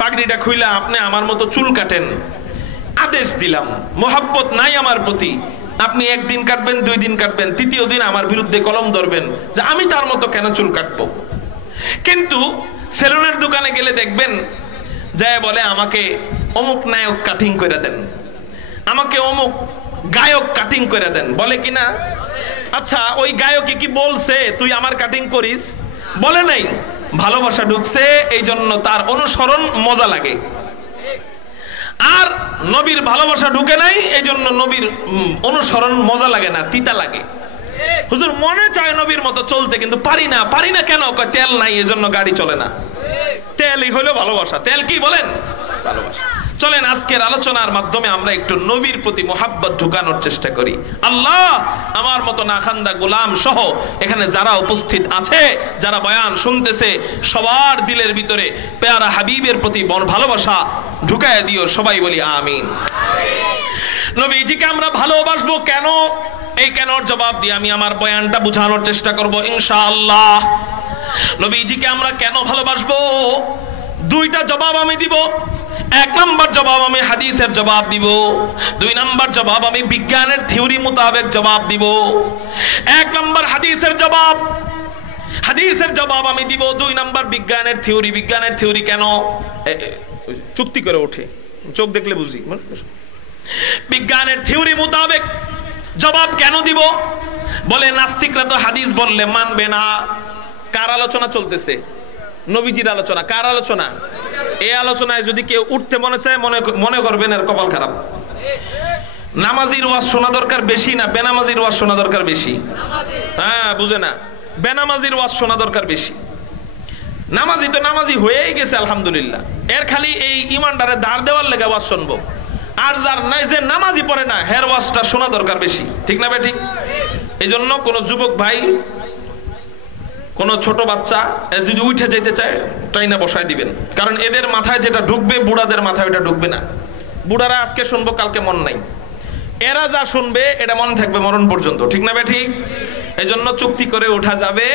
পাগড়িটা খুইলা আপনি আমার মতো চুল কাটেন, আদেশ দিলাম, মোহাব্বত নাই আমার প্রতি, আপনি একদিন কাটবেন, 2 দিন কাটবেন, 3য় দিন আমার বিরুদ্ধে কলম ধরবেন যে আমি তার মতো কেন চুল কাটবো। কিন্তু সেলুনের দোকানে গেলে দেখবেন যায় বলে আমাকে অমুক নায়ক কাটিং করে দেন, আমাকে অমুক গায়ক কাটিং করে দেন, বলে কিনা? আচ্ছা, ওই গায়কই কি বলছে তুই আমার কাটিং করিস? বলে নাই। ভালোবাসা ঢুকছে, এই জন্য তার অনুসরণ মজা লাগে। আর নবীর ভালোবাসা ঢুকে নাই, এই জন্য নবীর অনুসরণ মজা লাগে না, তিতা লাগে। হুজুর মনে চায় নবীর মতো চলতে, কিন্তু পারি না। পারি না কেন? তেল নাই, এজন্য গাড়ি চলে না। তেলই হলো ভালোবাসা। তেল কি বলেন? ভালোবাসা। চলেন আজকের আলোচনার মাধ্যমে আমরা একটু নবীর প্রতি মোহাব্বত ঢুকানোর চেষ্টা করি। আল্লাহ আমার মতো নাখান্দা গোলাম সহ এখানে যারা উপস্থিত আছে, যারা বয়ান শুনতেছে, সবার দিলের ভিতরে পেয়ারা হাবিবের প্রতি ভালোবাসা ঢুকায় দিও। সবাই বলি আমিন। নবীজিকে আমরা ভালোবাসবো কেন? এই কেনর জবাব দিয়ে আমি আমার বয়ানটা বুঝানোর চেষ্টা করব ইনশাআল্লাহ। নবীজিকে আমরা কেন ভালোবাসবো? 2টা জবাব আমি দিব। 1 নাম্বার জবাব আমি হাদিসের জবাব দিব, 2 নাম্বার জবাব আমি বিজ্ঞানের থিওরি মোতাবেক জবাব দিব। 1 নাম্বার হাদিসের জবাব আমি দিব, 2 নাম্বার বিজ্ঞানের থিওরি। বিজ্ঞানের থিওরি কেন? চুক্তি করে ওঠে, চোখ দেখলে বুঝি। বিজ্ঞানের থিওরি মোতাবেক জবাব কেন দিব? বলে নাস্তিকরা তো হাদিস বললে মানবে না। কার আলোচনা চলতেছে? নবীজির আলোচনা। কার আলোচনা? এই আলোচনায় যদি কেউ উঠতে মনে চায়, মনে করবেন এর কপাল খারাপ। নামাজির ওয়াজ শোনা দরকার বেশি না বেনামাজির ওয়াজ শোনা দরকার বেশি? হ্যাঁ, বুঝে না। বেনামাজির ওয়াজ শোনা দরকার বেশি। নামাজি তো নামাজি হয়েই গেছে আলহামদুলিল্লাহ, এর খালি এই ইমানদারে দাঁড় দেওয়ার লেগে ওয়াজ শুনবো। আর যার নাই, যে নামাজি পড়ে না, হের ওয়াজটা শোনা দরকার বেশি। ঠিক না বেঠিক? এই জন্য কোন যুবক ভাই, কোন ছোট বাচ্চা যদি উঠে যেতে চায়, ট্রেনে বসায় দিবেন। কারণ এদের মাথায় যেটা ঢুকবে, বুড়াদের মাথায় ওটা ঢুকবে না। বুড়ারা আজকে শুনবো, কালকে মন নাই। এরা যা শুনবে এটা মনে থাকবে মরণ পর্যন্ত। ঠিক না বেঠিক? এই জন্য চুক্তি করে ওঠা যাবে।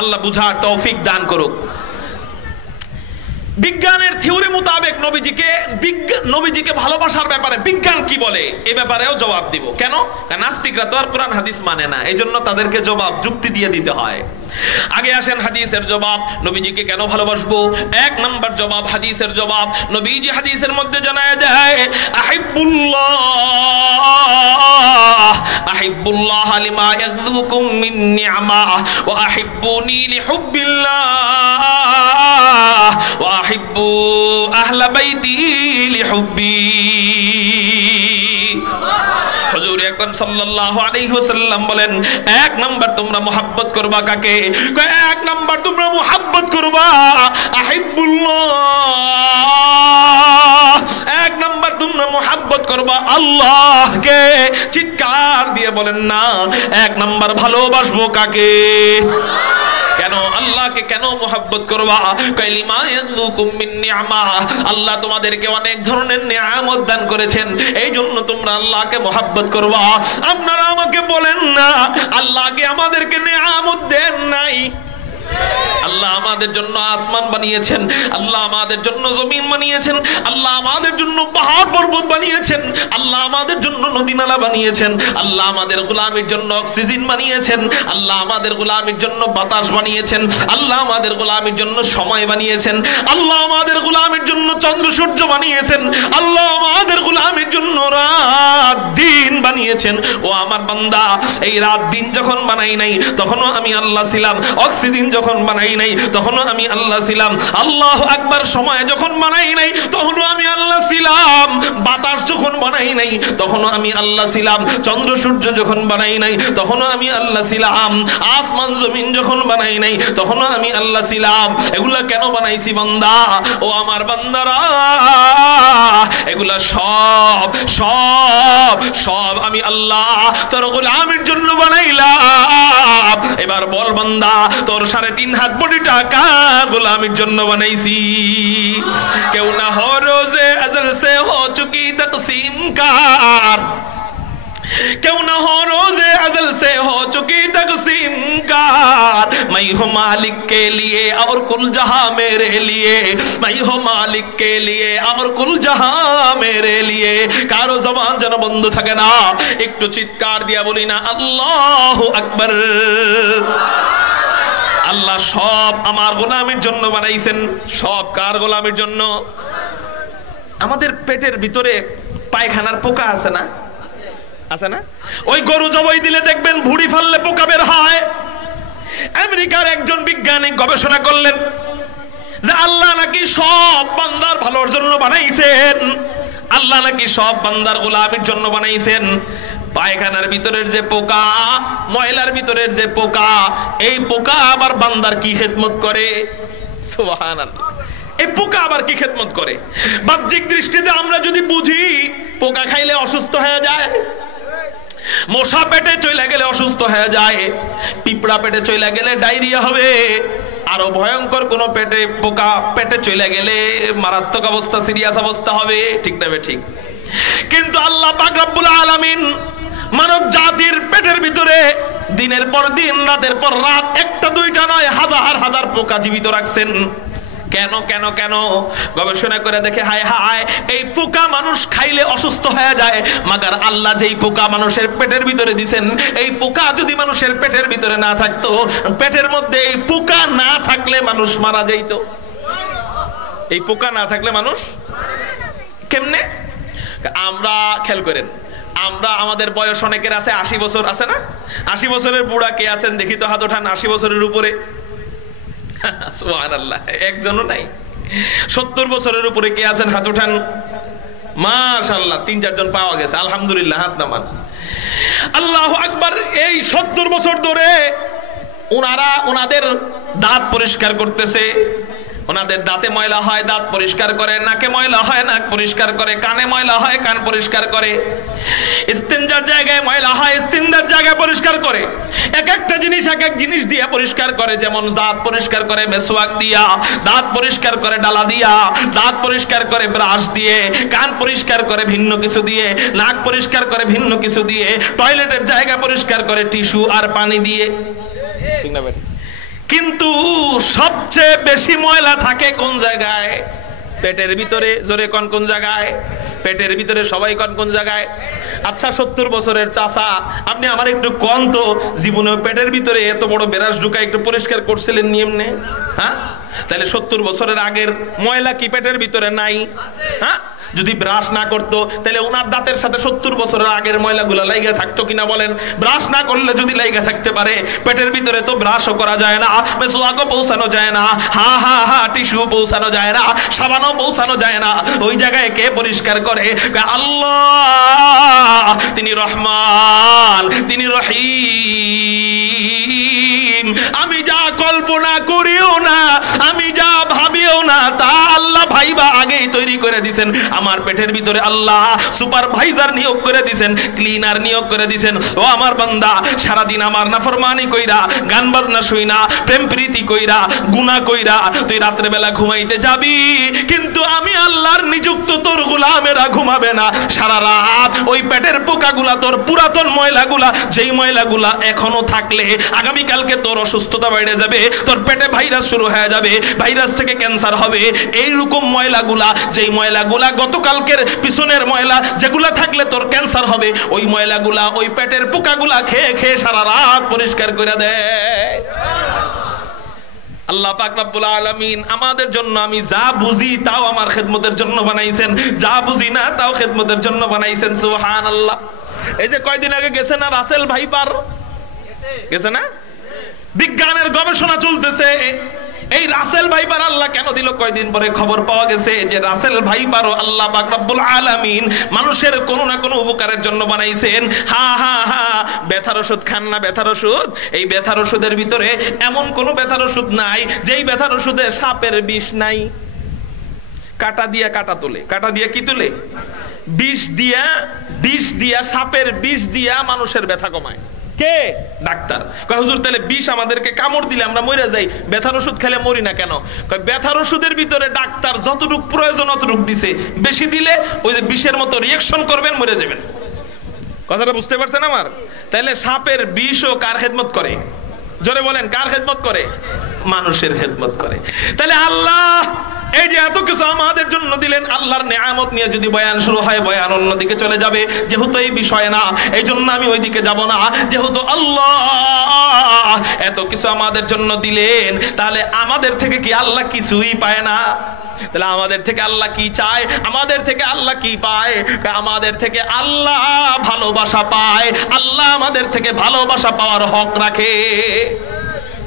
আল্লাহ বুঝার তৌফিক দান করুক। বিজ্ঞানের থিওরি মোতাবেক নবীজিকে ভালোবাসার ব্যাপারে বিজ্ঞান কি বলে এ ব্যাপারেও জবাব দিব। কেন? কারণ নাস্তিকরা তো আর কোরআন হাদিস মানে না, এই জন্য তাদেরকে জবাব যুক্তি দিয়ে দিতে হয়। আগে আসেন হাদিসের জবাব। নবীজিকে কেন ভালোবাসবো? 1 নাম্বার জবাব হাদিসের জবাব। নবীজি হাদিসের মধ্যে জানায় দেয়, আহিব্বুল্লাহ লিমা ইয়াযুকুম মিন নি'মা ওয়া আহিব্বুনি লিহুব্বিল্লাহ ওয়া আহিব্বু আহলা বাইতি লিহুব্বি। হুজুর আকরাম সাল্লাল্লাহু আলাইহি ওয়াসাল্লাম বলেন, 1 নাম্বার তোমরা মুহাব্বত করবা কাকে? 1 নাম্বার তোমরা মুহাব্বত করবা আহিব্বুল্লাহ। 1 নাম্বার তোমরা মুহাব্বত করবা আল্লাহকে। চিৎকার দিয়ে বলেন না, 1 নাম্বার ভালোবাসবো কাকে? কেন আল্লাহকে কেন মুহাব্বত করবা? কালিমা ইয়াযুকুম মিন নি'মা, আল্লাহ তোমাদেরকে অনেক ধরনের নিয়ামত দান করেছেন, এই জন্য তোমরা আল্লাহকে মুহাব্বত করবা। আপনারা আমাকে বলেন না, আল্লাহকে আমাদেরকে নিয়ামত দেন নাই? আল্লাহ আমাদের জন্য আসমান বানিয়েছেন, আল্লাহ আমাদের জন্য জমিন বানিয়েছেন, আল্লাহ আমাদের জন্য পাহাড় পর্বত বানিয়েছেন, আল্লাহ আমাদের জন্য নদী নালা বানিয়েছেন, আল্লাহ আমাদের গোলামের জন্য অক্সিজেন বানিয়েছেন, আল্লাহ আমাদের গোলামের জন্য বাতাস বানিয়েছেন, আল্লাহ আমাদের গোলামের জন্য সময় বানিয়েছেন, আল্লাহ আমাদের গোলামের জন্য চন্দ্র সূর্য বানিয়েছেন, আল্লাহ আমাদের গোলামের জন্য রাত দিন বানিয়েছেন। ও আমার বান্দা, এই রাত দিন যখন বানাই নাই তখনও আমি আল্লাহ ছিলাম, অক্সিজেন যখন বানাই নাই তখনও আমি আল্লাহ ছিলাম, আল্লাহু আকবার সময় যখন বানাই নাই তখনও আমি আল্লাহ ছিলাম, বাতাস যখন বানাই নাই তখনও আমি আল্লাহ ছিলাম, চন্দ্র সূর্য যখন বানাই নাই তখনও আমি আল্লাহ ছিলাম, আসমান জমিন যখন বানাই নাই তখনও আমি আল্লাহ ছিলাম। এগুলা কেন বানাইছি বান্দা? ও আমার বান্দারা, এগুলা সব সব সব আমি আল্লাহ তোর গোলামের জন্য বানাইলাম। এবার বল বান্দা, তোর 3.5 হাত কোটি টাকা গোলামির জন্য বানাইছি। কেউ না হো রোজে अज़ल से हो चुकी तक़सीम कार, क्यों ना हो रोज़े अज़ल से हो चुकी तक़सीम कार। मैं हूँ मालिक के लिए और कुल जहां मेरे लिए, मैं हूँ मालिक के लिए और कुल जहां मेरे लिए। कारो ज़बान जन बंद থাকে না, একটু চিৎকার দিয়া বলি না আল্লাহু আকবার। আল্লাহ সব আমার গোলামের জন্য বানাইছেন। সব কার গোলামের জন্য? আমাদের পেটের ভিতরে পায়খানার পোকা আছে না? আছে না? ওই গরু জবাই দিলে দেখবেন ভুঁড়ি ফেললে পোকা বের হয়। আমেরিকার একজন বিজ্ঞানী গবেষণা করলেন যে আল্লাহ নাকি সব বান্দার ভালোর জন্য বানাইছেন, আল্লাহ নাকি সব বান্দার গোলামের জন্য বানাইছেন। পায়খানার ভিতরের যে পোকা, ময়লার ভিতরের যে পোকা, এই পোকা আবার বান্দার কি খেদমত করে? সুবহানাল্লাহ। এই পোকা আবার কি খেদমত করে? বাহ্যিক দৃষ্টিতে আমরা যদি বুঝি, পোকা খাইলে অসুস্থ হয়ে যায়, মশা পেটে চলে গেলে অসুস্থ হয়ে যায়, পিঁপড়া পেটে চলে গেলে ডায়রিয়া হবে, আরো ভয়ঙ্কর কোন পেটে পোকা পেটে চলে গেলে মারাত্মক অবস্থা, সিরিয়াস অবস্থা হবে। ঠিক না? ঠিক। কিন্তু আল্লাহ পাক রব্বুল আলামিন মানব জাতির পেটের ভিতরে দিনের পর দিন, রাতের পর রাত, একটা দুইটা নয়, হাজার হাজার পোকা জীবিত রাখছেন। কেন কেন কেন? গবেষণা করে দেখে হায় হায়, এই পোকা মানুষ খাইলে অসুস্থ হয়ে যায়। মাগার আল্লাহ যেই পোকা মানুষের পেটের ভিতরে দিবেন, এই পোকা যদি মানুষের পেটের ভিতরে না থাকতো, পেটের মধ্যে এই পোকা না থাকলে মানুষ মারা যেত। এই পোকা না থাকলে মানুষ কেমনে? আমরা খেয়াল করেন, আমরা আমাদের বয়স অনেকের আছে 80 বছর, আছে না? 80 বছরের বুড়া কে আছেন দেখি তো, হাত ওঠান। 80 বছরের উপরে সুবহানাল্লাহ, একজনও নাই। 70 বছরের উপরে কে আছেন? হাত উঠান। মাশাআল্লাহ, 3-4 জন পাওয়া গেছে, আলহামদুলিল্লাহ, হাত নামান। আল্লাহু আকবার। এই 70 বছর ধরে ওনারা ওনাদের দাঁত পরিষ্কার করতেছে। ওনাদের দাঁতে ময়লা হয়, দাঁত পরিষ্কার করে, নাকে ময়লা হয়, নাক পরিষ্কার করে, কানে ময়লা হয়, কান পরিষ্কার করে, ইস্তিনজার জায়গায় ময়লা হয়, ইস্তিনজার জায়গায় পরিষ্কার করে। এক একটা জিনিস এক এক জিনিস দিয়ে পরিষ্কার করে। যেমন দাঁত পরিষ্কার করে মেসওয়াক দিয়া, দাঁত পরিষ্কার করে ডালা দিয়া, দাঁত পরিষ্কার করে ব্রাশ দিয়ে, কান পরিষ্কার করে ভিন্ন কিছু দিয়ে, নাক পরিষ্কার করে ভিন্ন কিছু দিয়ে, টয়লেটের জায়গা পরিষ্কার করে টিস্যু আর পানি দিয়ে। ঠিক না ভাই? কিন্তু সবচেয়ে বেশি ময়লা থাকে কোন জায়গায়? পেটের ভিতরে। জোরে কোন কোন জায়গায়? পেটের ভিতরে। সবাই কোন জায়গায়? আচ্ছা 70 বছরের চাচা, আপনি আমার একটু কোন তো, জীবনে পেটের ভিতরে এত বড় বেরাস ঢুকা একটু পরিষ্কার করছিলেন নিয়মনে? হ্যাঁ? তাহলে 70 বছরের আগের ময়লা কি পেটের ভিতরে নাই? হ্যাঁ? যদি ব্রাশ না করতো তাহলে ওনার দাঁতের সাথে 70 বছরের আগের ময়লাগুলো লাইগা থাকতো কিনা বলেন? ব্রাশ না করলে যদি লাইগা থাকতে পারে, পেটের ভিতরে তো ব্রাশও করা যায় না, মেসওয়াকও পৌঁছানো যায় না, টিস্যু পৌঁছানো যায় না, সাবানও পৌঁছানো যায় না। ওই জায়গায় কে পরিষ্কার করে? আল্লাহ। তিনি রহমান, তিনি রহিম। আমি যা কল্পনা করিও না, আমি যা ভাবিও না, তা আল্লাহ ভাইবা আগেই তৈরি করে দিয়েছেন। আমার পেটের ভিতরে আল্লাহ সুপারভাইজার নিয়োগ করে দিয়েছেন, ক্লিনার নিয়োগ করে দিয়েছেন। ও আমার বান্দা, সারাদিন আমার নাফরমানি কইরা, গান বাজনা শুইনা, প্রেম প্রীতি কইরা, গুনাহ কইরা তুই রাত্রে বেলা ঘুমাইতে যাবি, কিন্তু আমি আল্লাহর নিযুক্ত তোর গোলামেরা ঘুমাবে না। সারা রাত ওই পেটের পোকাগুলা, তোর পুরাতন ময়লাগুলা, যেই ময়লাগুলা এখনো থাকলে আগামী কালকে তোর অসুস্থতা বেড়ে যাবে, তোর পেটে ভাইরাস শুরু হয়ে যাবে, ভাইরাস থেকে ক্যান্সার হবে। এইরকম ময়লাগুলা, যেই ময়লাগুলা গতকালকের পিছনের ময়লা, যেগুলা থাকলে তোর ক্যান্সার হবে, ওই ময়লাগুলা, ওই পেটের পোকাগুলা খেয়ে খেয়ে সারা রাত পরিষ্কার করে দেয়। আল্লাহ পাক রব্বুল আলামিন আমাদের জন্য, আমি যা বুঝি তাও আমার খেদমতের জন্য বানাইছেন, যা বুঝি না তাও খেদমতের জন্য বানাইছেন। সুবহানাল্লাহ। এই যে কয়দিন আগে গেছে না রাসেল ভাইপার, গেছে না? বিজ্ঞানের গবেষণা চলতেছে। এই রাসেল ভাইপার আল্লাহ কেন দিল? কয়দিন পরে খবর পাওয়া গেছে যে রাসেল ভাইপারও আল্লাহ পাক রব্বুল আলামিন মানুষের কোনো না কোনো উপকারের জন্য বানাইছেন। ব্যথার ওষুধ খান না? ব্যথার ওষুধ, এই ব্যথার ওষুধের ভিতরে এমন কোন ব্যথার ওষুধ নাই যেই ব্যথার ওষুধে সাপের বিষ নাই। কাটা দিয়া কাটা তোলে, কাটা দিয়া কি তোলে? বিষ দিয়া, বিষ দিয়া, সাপের বিষ দিয়া মানুষের ব্যথা কমায়। কে? ডাক্তার। কয় হুজুর তাহলে বিষ আমাদেরকে কামড় দিলে আমরা মরে যাই, ব্যথার ওষুধ খেলে মরি না কেন? কয় ব্যথার ওষুধের ভিতরে ডাক্তার যতটুকু প্রয়োজন অতটুকু দিছে, বেশি দিলে ওই যে বিষের মতো রিঅ্যাকশন করবেন, মরে যাবেন। কথাটা বুঝতে পারছেন আমার? তাহলে সাপের বিষও কার খেদমত করে? জোরে বলেন, কার খেদমত করে? মানুষের খেদমত করে। তাহলে আল্লাহ এই যে এত কিছু আমাদের জন্য দিলেন, আল্লাহর নেয়ামত নিয়ে যদি বয়ান শুরু হয়, বয়ান অন্যদিকে চলে যাবে। যেহেতু এই বিষয় না, এই জন্য আমি ওইদিকে যাব না। যেহেতু আল্লাহ এত কিছু আমাদের জন্য দিলেন, তাহলে আমাদের থেকে কি আল্লাহ কিছুই পায় না? তাহলে আমাদের থেকে আল্লাহ কি চায়? আমাদের থেকে আল্লাহ কি পায়? আমাদের থেকে আল্লাহ ভালোবাসা পায়। আল্লাহ আমাদের থেকে ভালোবাসা পাওয়ার হক রাখে।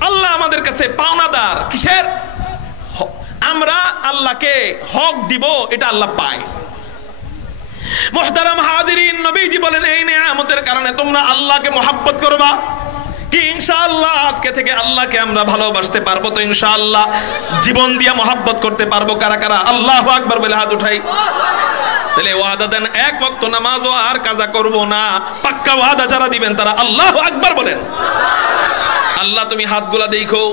আল্লাহ আমাদের কাছে পাওনাদার। কিসের? আমরা আল্লাহকে হক দিব, এটা আল্লাহ পায়। মুহতারাম হাজিরিন, নবীজি বলেন এই নিয়ামতের কারণে তোমরা আল্লাহকে মহব্বত করবা। কি ইনশাআল্লাহ আজকে থেকে আল্লাহকে আমরা ভালোবাসতে পারবো তো? ইনশাআল্লাহ জীবন দিয়ে মহব্বত করতে পারবো। কারা কারা আল্লাহু আকবার বলে হাত উঠাই। তাহলে ওয়াদা দেন, এক ওয়াক্ত নামাজও আর কাজা করব না। পাক্কা ওয়াদা যারা দিবেন তারা আল্লাহু আকবার বলেন। আল্লাহ তুমি হাতগুলা দেখো,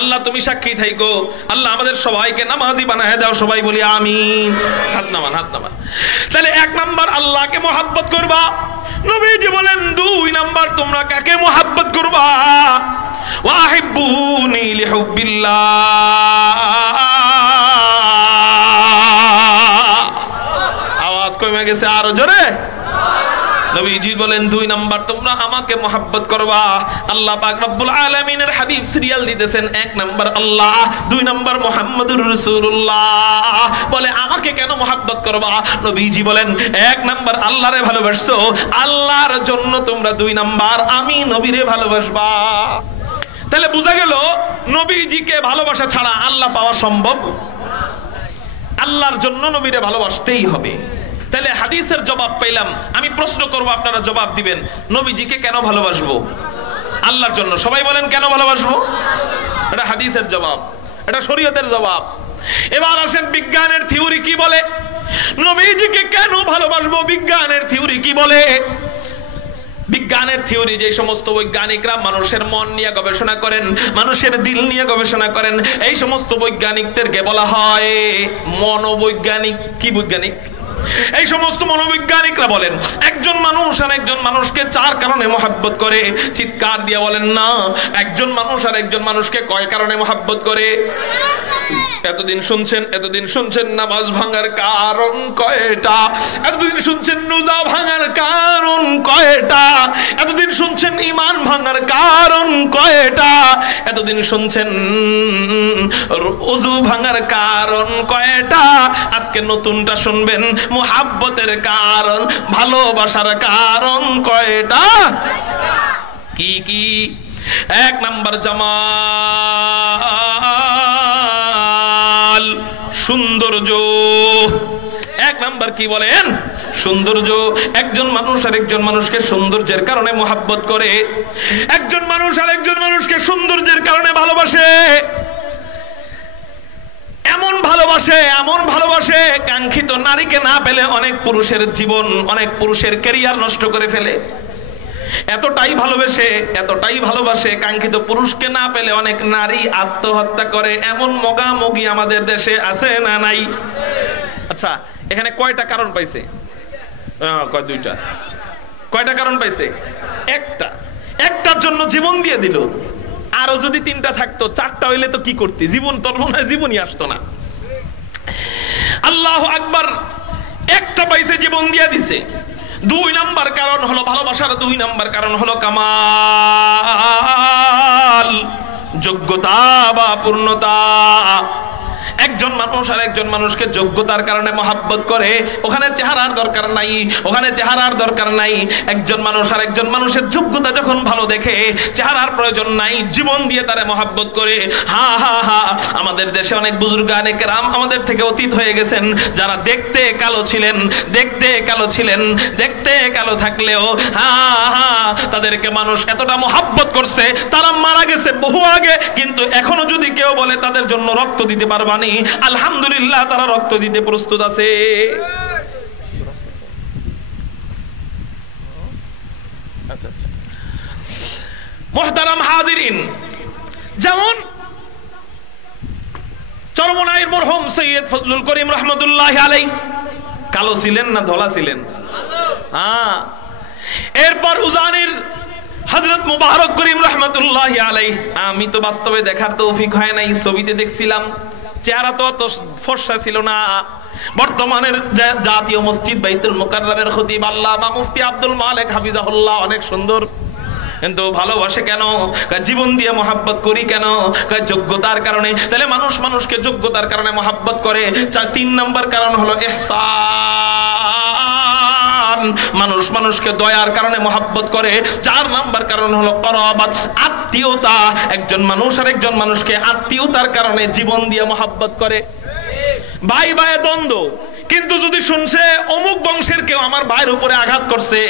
আল্লাহ তুমি সাক্ষী থাইকো। আল্লাহ আমাদের সবাইকে নামাজি বানায় দাও। সবাই বলি আমিন। হাত নামান, হাত নামান। তাহলে এক নাম্বার আল্লাহকে মহব্বত করবা। নবীজি বলেন 2 নাম্বার তোমরা কাকে মহব্বত করবা? ওয়াহিব্বুনি লিহুব্বিল্লাহ। আওয়াজ কমে গেছে, আরো জোরে। নবীজি বলেন 2 নাম্বার তোমরা আমাকে মহব্বত করবা। আল্লাহ পাক রব্বুল আলামিনের হাবিব সিরিয়াল দিতেছেন, 1 নাম্বার আল্লাহ, 2 নাম্বার মুহাম্মদুর রাসূলুল্লাহ। বলে আমাকে কেন মহব্বত করবা? নবীজি বলেন 1 নাম্বার আল্লাহরে ভালোবাসছো, আল্লাহর জন্য তোমরা 2 নাম্বার আমি নবীরে ভালোবাসবা। তাহলে বোঝা গেল নবীজিকে ভালোবাসা ছাড়া আল্লাহ পাওয়া সম্ভব। আল্লাহর জন্য নবীরে ভালোবাসতেই হবে। তাহলে হাদিসের জবাব পেলাম। আমি প্রশ্ন করব, আপনারা জবাব দিবেন। নবীজিকে কেন ভালোবাসবো? আল্লাহর জন্য। সবাই বলেন কেন ভালোবাসবো? এটা হাদিসের জবাব, এটা শরীয়তের জবাব। এবার আসেন বিজ্ঞানের থিওরি কি বলে। নবীজিকে কেন ভালোবাসবো? বিজ্ঞানের থিওরি কি বলে? বিজ্ঞানের থিওরি, যে সমস্ত বৈজ্ঞানিকরা মানুষের মন নিয়ে গবেষণা করেন, মানুষের দিল নিয়ে গবেষণা করেন, এই সমস্ত বৈজ্ঞানিকদেরকে বলা হয় মনোবৈজ্ঞানিক। কি বৈজ্ঞানিক? এই সমস্ত মনোবৈজ্ঞানিকরা বলেন একজন মানুষ আর একজন মানুষকে 4 কারণে মহব্বত করে। চিৎকার দিয়ে বলেন না, একজন মানুষ আর একজন মানুষকে কয় কারণে মহব্বত করে? এতদিন শুনছেন নামাজ ভাঙার কারণ কয়টা, এতদিন শুনছেন রোজা ভাঙার কারণ কয়টা, এতদিন শুনছেন ঈমান ভাঙার কারণ কয়টা, এতদিন শুনছেন ওযু ভাঙার কারণ কয়টা। আজকে নতুনটা শুনবেন, মুহাব্বতের কারণ, ভালোবাসার কারণ কয়টা? কি কি? 1 নাম্বার জামাল, সৌন্দর্য। 1 নাম্বার কি বলেন? সৌন্দর্য। একজন মানুষ আর একজন মানুষকে সৌন্দর্যের কারণে মহব্বত করে। একজন মানুষ আর একজন মানুষকে সৌন্দর্যের কারণে ভালোবাসে। এমন ভালোবাসে কাঙ্ক্ষিত নারীকে না পেলে অনেক পুরুষের জীবন, অনেক পুরুষের ক্যারিয়ার নষ্ট করে ফেলে। এতটাই ভালোবাসে কাঙ্ক্ষিত পুরুষকে না পেলে অনেক নারী আত্মহত্যা করে। এমন মগামগি আমাদের দেশে আছে না নাই? আচ্ছা, এখানে কয়টা কারণ পাইছে? 2টা। কয়টা কারণ পাইছে? একটার জন্য জীবন দিয়ে দিল। আরো যদি 3টা থাকতো, 4টা হইলে তো কি করতে? জীবন তোর মনে হয় জীবনই আসতো না। আল্লাহু আকবার। একটা পাইছে, জীবন দিয়ে দিছে। 2 নাম্বার কারণ হলো ভালোবাসার 2 নাম্বার কারণ হলো কামাল, যোগ্যতা বা পূর্ণতা। একজন মানুষ আর একজন মানুষকে যোগ্যতার কারণে মহব্বত করে। ওখানে চেহারার দরকার নাই। একজন মানুষ আর একজন মানুষের যোগ্যতা যখন ভালো দেখে, চেহারার প্রয়োজন নাই, জীবন দিয়ে তারে মহব্বত করে। আমাদের দেশে অনেক বুজুর্গানে কেরাম আমাদের থেকে অতীত হয়ে গেছেন, যারা দেখতে কালো থাকলেও তাদেরকে মানুষ এতটা মহব্বত করছে, তারা মারা গেছে বহু আগে। কিন্তু এখনো যদি কেউ বলে তাদের জন্য রক্ত দিতে পারবানি, আলহামদুলিল্লাহ তারা রক্ত দিতে প্রস্তুত আছে। মুহতারাম হাজিরিন, যেমন চরমনাইর মরহুম সৈয়দ ফজলুল করিম রহমতুল্লাহি আলাইহি কালো ছিলেন না ধলা ছিলেন? হ্যাঁ। এরপর উজানির হযরত মুবারক করিম রহমতুল্লাহি আলাইহি, আমি তো বাস্তবে দেখার তৌফিক হয় নাই, ছবিতে দেখছিলাম, চেহারা তো অত ফর্সা ছিল না। বর্তমানের জাতীয় মসজিদ বাইতুল মুকাররমের খতিব আল্লামা মুফতি আব্দুল মালিক হাফিজাহুল্লাহ অনেক সুন্দর, কিন্তু ভালোবাসে কেন? জীবন দিয়ে মহাব্বত করি কেন? যোগ্যতার কারণে। তাহলে মানুষ মানুষকে যোগ্যতার কারণে মহাব্বত করে। 3 নম্বর কারণ হলো ইহসান, মানুষ মানুষকে দয়ার কারণে মহাব্বত করে। 4 নম্বর কারণ হলো করাবাত, আত্মীয়তা, একজন মানুষ আর একজন মানুষকে আত্মীয়তার কারণে জীবন দিয়ে মহাব্বত করে। ভাই ভাইয়ে দ্বন্দ্ব, কিন্তু যদি শুনছে অমুক বংশের কেউ আমার ভাইয়ের উপরে আঘাত করছে,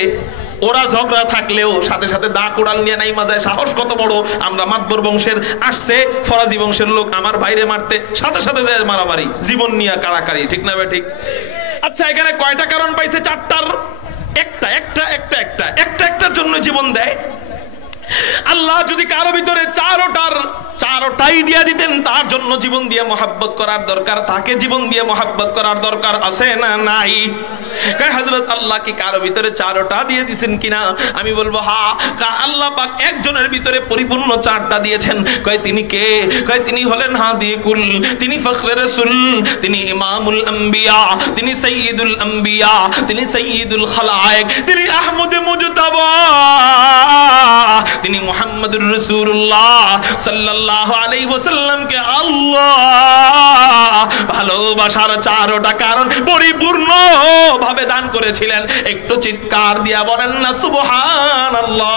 ওরা ঝগড়া থাকলেও সাথে সাথে দা কোড়াল নিয়ে নাই মাজায়, সাহস কত বড়, আমরা মাতবর বংশের আসছে ফরাজি বংশের লোক আমার ভাইরে মারতে, সাথে সাথে যায় মারামারি, জীবন নিয়ে কাড়াকাড়ি, ঠিক না ঠিক? আচ্ছা, এখানে কয়টা কারণ পাইছে? 4টার একটার জন্য জীবন দেয়। আল্লাহ যদি কারো ভিতরে চারোটাই দিয়ে দিতেন, তার জন্য জীবন দিয়ে মহাব্বত করার দরকার, তাকে জীবন দিয়ে মহাব্বত করার দরকার আছে না নাই? হযরত আল্লাহ কি কারো ভিতরে 4টা দিয়ে দিয়েছেন কিনা? আমি বলবো হ্যাঁ। আল্লাহ পাক একজনের ভিতরে পরিপূর্ণ 4টা দিয়েছেন। কয় তিনি কে? কয় তিনি হলেন হাদিকুল, তিনি ফখরে রাসূল, তিনি ইমামুল আম্বিয়া, তিনি সাইয়্যিদুল আম্বিয়া, তিনি সাইয়্যিদুল খালায়েক, তিনি আহমদ মুজতাবা, তিনি মুহাম্মদুর রাসূলুল্লাহ সাল্লাল্লাহু আলাইহি ওয়াসাল্লামকে আল্লাহ ভালোবাসার 4টা কারণ পরিপূর্ণ ভাবে দান করেছিলেন। একটু চিৎকার দিয়া বলেন না সুবহানাল্লাহ।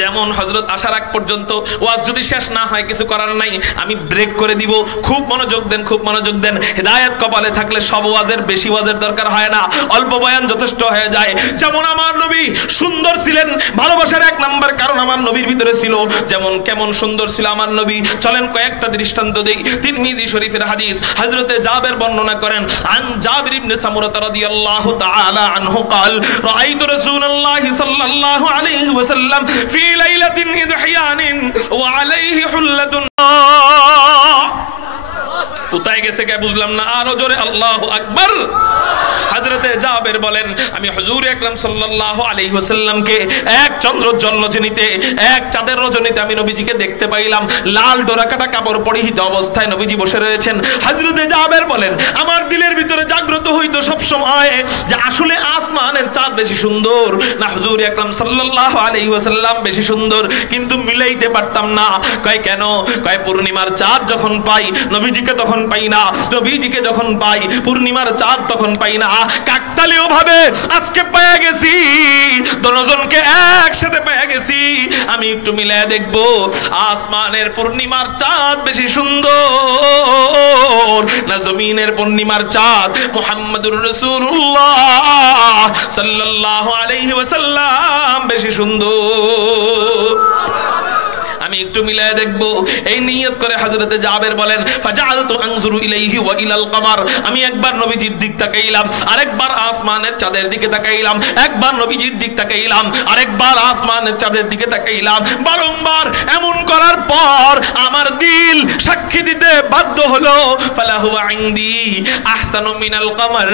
যেমন হযরত আসার আগ পর্যন্ত ওয়াজ যদি শেষ না হয় কিছু করার নাই, আমি ব্রেক করে দিব। খুব মনোযোগ দেন, খুব মনোযোগ দেন। হেদায়েত কপালে থাকলে সব ওয়াজের বেশি ওয়াজের দরকার হয় না, অল্প বয়ান যথেষ্ট হয়ে যায়। যেমন আমার নবী সুন্দর ছিলেন, ভালোবাসার 1 নাম্বার কারণ আমার নবীর ভিতরে ছিল। যেমন কেমন সুন্দর ছিল আমার নবী, চলেন কয়েকটা দৃষ্টান্ত দেই। তিরমিজি শরীফের হাদিস, হযরতে জাবের বর্ণনা করেন, আন জাবির ইবনে সামুরা রাদিয়াল্লাহু তাআলা আনহু قال রাআইতু রাসূলুল্লাহি সাল্লাল্লাহু আলাইহি ওয়াসাল্লাম ফি লাইলাতিন ইদহিয়ানিন ওয়া আলাইহি হুল্লাতুন। কোথায় গেছে কে বুঝলাম না, আরো জোরে আল্লাহু আকবার। হযরতে জাবের বলেন, আমি হুজুর আকরাম সাল্লাল্লাহু আলাইহি ওয়াসাল্লামকে এক চন্দ্রোজ্জ্বল রজনীতে, এক চাঁদের রজনীতে আমি নবীজিকে দেখতে পাইলাম। লাল ডোরাকাটা কাপড় পরিহিত অবস্থায় নবীজি বসে রয়েছেন। হযরতে জাবের বলেন, আমার দিলের ভিতরে জাগ্রত হইতো সব সময় যে আসলে আসমানের চাঁদ বেশি সুন্দর না হুজুর আকরাম সাল্লাল্লাহু আলাইহি ওয়াসাল্লাম বেশি সুন্দর, কিন্তু মিলাইতে পারতাম না। কয় কেন? কয় পূর্ণিমার চাঁদ যখন পাই নবীজিকে তখন পাই না, নবীজিকে যখন পাই পূর্ণিমার চাঁদ তখন পাই না। কাকতালীয় ভাবে আজকে পেয়ে গেছি, দুজনকে একসাথে পেয়ে গেছি। আমি একটু মিলায় দেখব, আসমানের পূর্ণিমার চাঁদ বেশি সুন্দর না জমিনের পূর্ণিমার চাঁদ? মুহাম্মদুর রাসূলুল্লাহ সাল্লাল্লাহু আলাইহি ওয়াসাল্লাম বেশি সুন্দর। আমি একটু মিলায় দেখব, এই নিয়ত করে হযরতে জাবের বলেন, ফাজালতু আনজুরু ইলাইহি ওয়া ইলাল কমার, আমি একবার নবীজির দিক তাকাইলাম, আরেকবার আসমানের চাঁদের দিকে তাকাইলাম, একবার নবীজির দিক তাকাইলাম, আরেকবার আসমানের চাঁদের দিকে তাকাইলাম। বারংবার এমন করার পর আমার দিল সাক্ষী দিতে বাধ্য হলো, ফালাহু ইনদি আহসানু মিনাল কমার,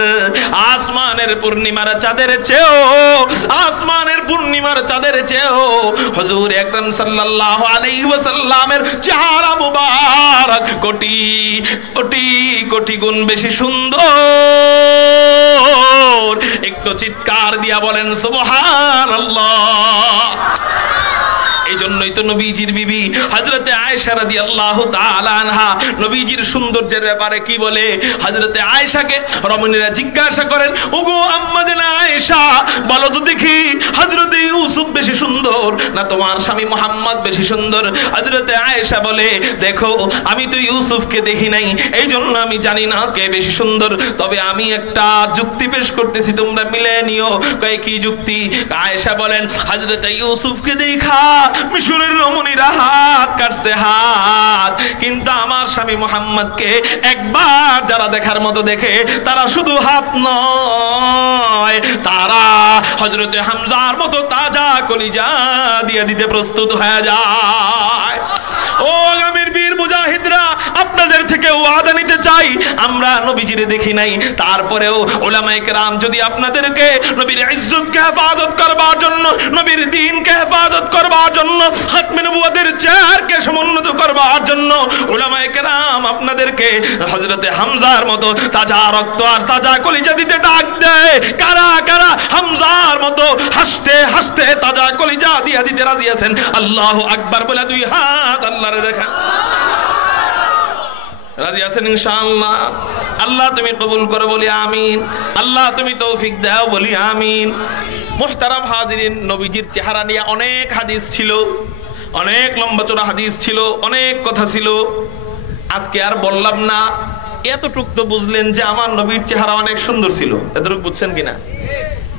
আসমানের পূর্ণিমার চাঁদের চেয়েও, আসমানের পূর্ণিমার চাঁদের চেয়েও হুজুর আকরাম সাল্লাল্লাহু আলাইহি ওয়াসাল্লামের চেহারা মুবারক কোটি কোটি কোটি গুণ বেশি সুন্দর। একটু চিৎকার দিয়া বলেন সুবহানাল্লাহ। এই জন্যই তো নবীজির বিবি হযরতে আয়েশা রাদিয়াল্লাহু তাআলা আনহা নবীজির সৌন্দর্যের ব্যাপারে কি বলে? হযরতে আয়েশাকে রমণীরা জিজ্ঞাসা করেন, ওগো আম্মা জানা আয়েশা, বলো তো দেখি হযরতে ইউসুফ বেশি সুন্দর না তোমার স্বামী মুহাম্মদ বেশি সুন্দর? হযরতে আয়েশা বলে, দেখো আমি তো ইউসুফকে দেখি নাই, এই জন্য আমি জানি না কে বেশি সুন্দর, তবে আমি একটা যুক্তি পেশ করতেছি, তোমরা মিলে নিও। কয় কি যুক্তি? আয়েশা বলেন, হযরতে ইউসুফকে দেখা মিশরের রমণীরা হাত কাটছে হাত, কিন্তু আমার স্বামী মুহাম্মদকে একবার যারা দেখার মতো দেখে তারা শুধু হাত নয়, তারা হযরতে হামজার মতো তাজা কলিজা দিয়ে দিতে প্রস্তুত হয়ে যায়। ও আগামীর বীর মুজাহিদরা, আপনাদের থেকে ওয়াদা নিতে চাই, আমরা নবীজিরে দেখি নাই, তারপরেও উলামায়ে কেরাম যদি আপনাদেরকে নবীর ইজ্জতকে হেফাজত করবার জন্য, নবীর দ্বীনকে হেফাজত করবার জন্য, খাতমে নবুয়তের চেহারাকে সমুন্নত করবার জন্য উলামায়ে কেরাম আপনাদেরকে হযরতে হামজার মতো তাজা রক্ত আর তাজা কলিজা দিতে ডাক দেয়, কারা কারা হামজার মতো হাসতে হাসতে তাজা কলিজা দিয়ে দিতে রাজি আছেন? আল্লাহু আকবার বলে দুই হাত আল্লাহরে দেখান। রাজি আছেন ইনশাআল্লাহ? আল্লাহ তুমি কবুল করো বলি আমিন। আল্লাহ তুমি তৌফিক দাও বলি আমিন। মুহতারাম হাজিরিন, নবীজির চেহারা নিয়ে অনেক হাদিস ছিল, অনেক লম্বা চড়া হাদিস ছিল, অনেক কথা ছিল, আজকে আর বললাম না। এতটুক তো বুঝলেন যে আমার নবীর চেহারা অনেক সুন্দর ছিল, এতটুক বুঝছেন কিনা?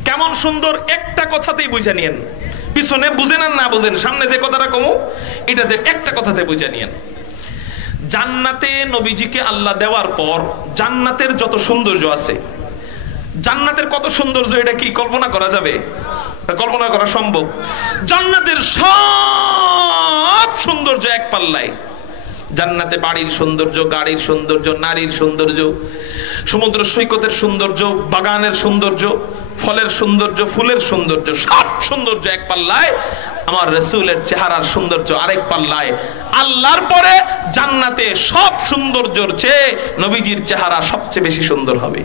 কেমন সুন্দর একটা কথাতেই বুঝে নিয়েন, পিছনে বুঝেন আর না বুঝেন, সামনে যে কথাটা কমু এটাতে একটা কথাতে বুঝে নিয়েন। জান্নাতে নবীজিকে আল্লাহ দেওয়ার পর জান্নাতের যত সৌন্দর্য আছে, জান্নাতের কত সৌন্দর্য এটা কি কল্পনা করা যাবে? কল্পনা করা সম্ভব? জান্নাতের সব সৌন্দর্য এক পাল্লায়। জান্নাতে বাড়ির সৌন্দর্য, গাড়ির সৌন্দর্য, নারীর সৌন্দর্য, সমুদ্র সৈকতের সৌন্দর্য, বাগানের সৌন্দর্য, ফলের সৌন্দর্য, ফুলের সৌন্দর্য, সব সৌন্দর্য এক পাল্লায়। আমার রাসূলের চেহারার সৌন্দর্য আরেক পাল্লায়। আল্লাহর পরে জান্নাতে সব সৌন্দর্যের চেয়ে নবীজির চেহারা সবচেয়ে বেশি সুন্দর হবে।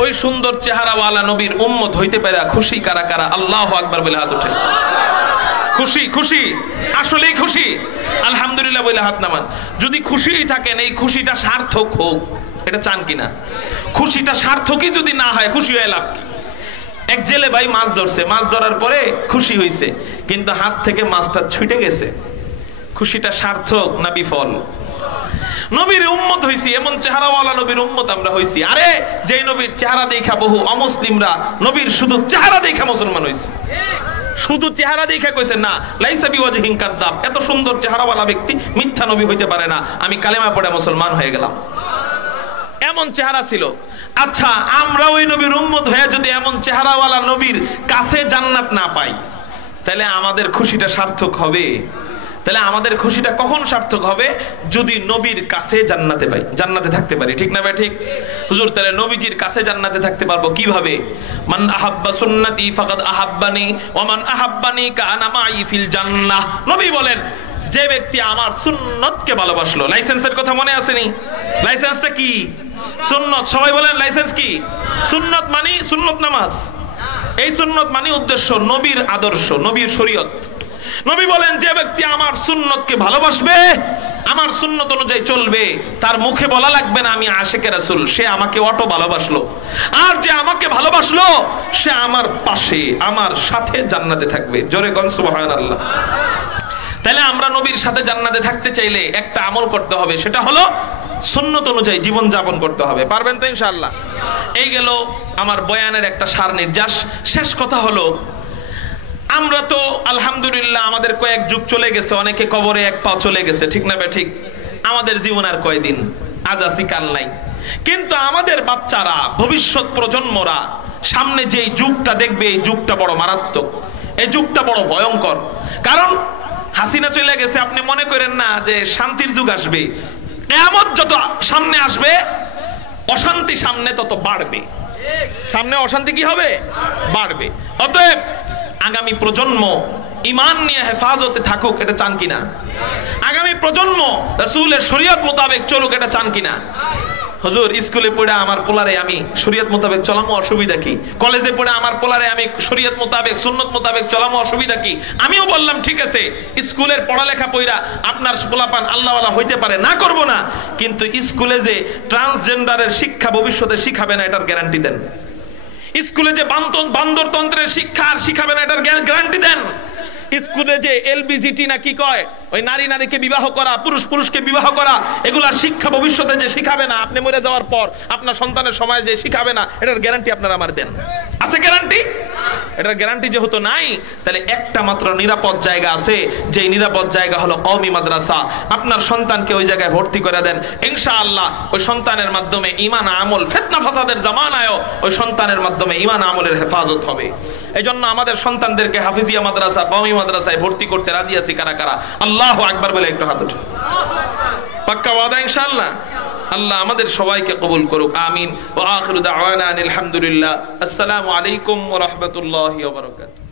ওই সুন্দর চেহারাওয়ালা নবীর উম্মত হইতে পারে খুশি কারা কারা? আল্লাহু আকবার বলে হাত ওঠে। খুশি? খুশি? আসলেই খুশি? আলহামদুলিল্লাহ বলে হাত নামান। যদি খুশিই থাকেন, এই খুশিটা সার্থক হোক, এটা চান কিনা? খুশিটা সার্থকই যদি না হয়, খুশি হয়ে লাভ কি? এক জেলে ভাই মাছ ধরছে, মাছ ধরার পরে খুশি হইছে, কিন্তু হাত থেকে মাছটা ছুটে গেছে, খুশিটা সার্থক না বিফল? নবীর উম্মত হইছি, এমন চেহারাওয়ালা নবীর উম্মত আমরা হইছি। আরে যেই নবীর চেহারা দেখা বহু অমুসলিমরা নবীর শুধু চেহারা দেখা মুসলমান হইছে, শুধু চেহারা দেখে কইছে না লাইসা বিওয়াজহিন কাযাব, এত সুন্দর চেহারাওয়ালা ব্যক্তি মিথ্যা নবী হইতে পারে না, আমি কালেমা পড়ে মুসলমান হয়ে গেলাম। এমন চেহারা ছিল। আচ্ছা, আমরা ওই নবীর উম্মত হয়ে যদি এমন চেহারাওয়ালা নবীর কাছে জান্নাত না পাই, তাহলে আমাদের খুশিটা সার্থক হবে? তাহলে আমাদের খুশিটা কখন সার্থক হবে? যদি নবীর কাছে জান্নাতে পাই, জান্নাতে থাকতে পারি, ঠিক না ভাই? ঠিক। হুজুর, তাহলে নবীজির কাছে জান্নাতে থাকতে পারবো কিভাবে? মান আহাব্বা সুন্নতি ফাকাদ আহাব্বানি ওয়া মান আহাব্বানি কানা মাই ফিল জান্নাহ। নবী বলেন, যে ব্যক্তি আমার সুন্নতকে ভালোবাসলো। লাইসেন্সের কথা মনে আসেনি? লাইসেন্সটা কি? সুন্নত। সবাই বলেন লাইসেন্স কি? সুন্নত মানে সুন্নত নামাজ। এই সুন্নত মানে উদ্দেশ্য নবীর আদর্শ, নবীর শরীয়ত। নবী বলেন, যে ব্যক্তি আমার সুন্নতকে ভালোবাসবে, আমার সুন্নত অনুযায়ী চলবে, তার মুখে বলা লাগবে না আমি আশিকে রাসূল, সে আমাকে অটো ভালোবাসলো। আর যে আমাকে ভালোবাসলো সে আমার পাশে, আমার সাথে জান্নাতে থাকবে। জোরে কোন সুবহানাল্লাহ। তাহলে আমরা নবীর সাথে জান্নাতে থাকতে চাইলে একটা আমল করতে হবে, সেটা হলো সুন্নত অনুযায়ী জীবন যাপন করতে হবে। পারবেন তো ইনশাআল্লাহ? এই গেল আমার বয়ানের একটা সার নির্যাস। শেষ কথা হলো, আমরা তো আলহামদুলিল্লাহ আমাদের কয়েক যুগ চলে গেছে, অনেকে কবরে এক পা চলে গেছে, ঠিক না বে ঠিক? আমাদের জীবন আর কয়দিন, আজ আছি কাল নাই। কিন্তু আমাদের বাচ্চারা, ভবিষ্যৎ প্রজন্মরা সামনে যে যুগটা দেখবে, এই যুগটা বড় মারাত্মক, এই যুগটা বড় ভয়ঙ্কর। কারণ হাসিনা চলে গেছে, আপনি মনে করেন না যে শান্তির যুগ আসবে। কিয়ামত যত সামনে আসবে, অশান্তি সামনে তত বাড়বে। সামনে অশান্তি কি হবে? বাড়বে। অতএব আগামী প্রজন্ম ঈমান নিয়ে হেফাজতে থাকুক, এটা চান কিনা? আগামী প্রজন্ম রাসূলের শরীয়ত মোতাবেক চলুক, এটা চান কিনা? হুজুর, স্কুলে পড়ে আমার পোলারে আমি শরীয়ত মোতাবেক চলামো, অসুবিধা কি? কলেজে পড়ে আমার পোলারে আমি শরীয়ত মোতাবেক সুন্নত মোতাবেক চলামো, অসুবিধা কি? আমিও বললাম ঠিক আছে, স্কুলের পড়ালেখা পড়া আপনার পোলাপান আল্লাহওয়ালা হইতে পারে, না করব না, কিন্তু স্কুলে যে ট্রান্সজেন্ডারের শিক্ষা ভবিষ্যতে শিখাবে না, এটার গ্যারান্টি দেন। স্কুলে যে বান্দরতন্ত্রের শিক্ষা আর শিখাবে না, এটার গ্যারান্টি দেন। স্কুলে যে এলবিজিটি না কি কয়, ওই নারী নারীকে বিবাহ করা, পুরুষ পুরুষকে বিবাহ করা, এগুলা শিক্ষা ভবিষ্যতে যে শিখাবে না, আপনি মরে যাওয়ার পর আপনার সন্তানের সময় যে শিখাবে না, এটার গ্যারান্টি আপনারা আমার দেন। আছে গ্যারান্টি? এটার গ্যারান্টি যেহেতু নাই, তাহলে একটা মাত্র নিরাপদ জায়গা আছে, যে নিরাপদ জায়গা হলো কওমি মাদ্রাসা। আপনার সন্তানকে ওই জায়গায় ভর্তি করে দেন, ইনশাআল্লাহ ওই সন্তানের মাধ্যমে ঈমান আমল, ফিতনা ফাসাদের জামানায়ও ওই সন্তানের মাধ্যমে ঈমান আমলের হেফাজত হবে। এজন্য আমাদের সন্তানদেরকে হাফিজিয়া মাদ্রাসা, কওমি মাদ্রাসায় ভর্তি করতে রাজি আছি কারা কারা? আল্লাহু আকবার বলে একটু হাত উঠান। পাক্কা ওয়াদা ইনশাআল্লাহ? আল্লাহ আমাদের সবাইকে কবুল করুক, আমিন। ওয়া আখিরু দাওয়ানা আলহামদুলিল্লাহ। আসসালামু আলাইকুম ওয়া রাহমাতুল্লাহি ওয়া বারাকাতুহু।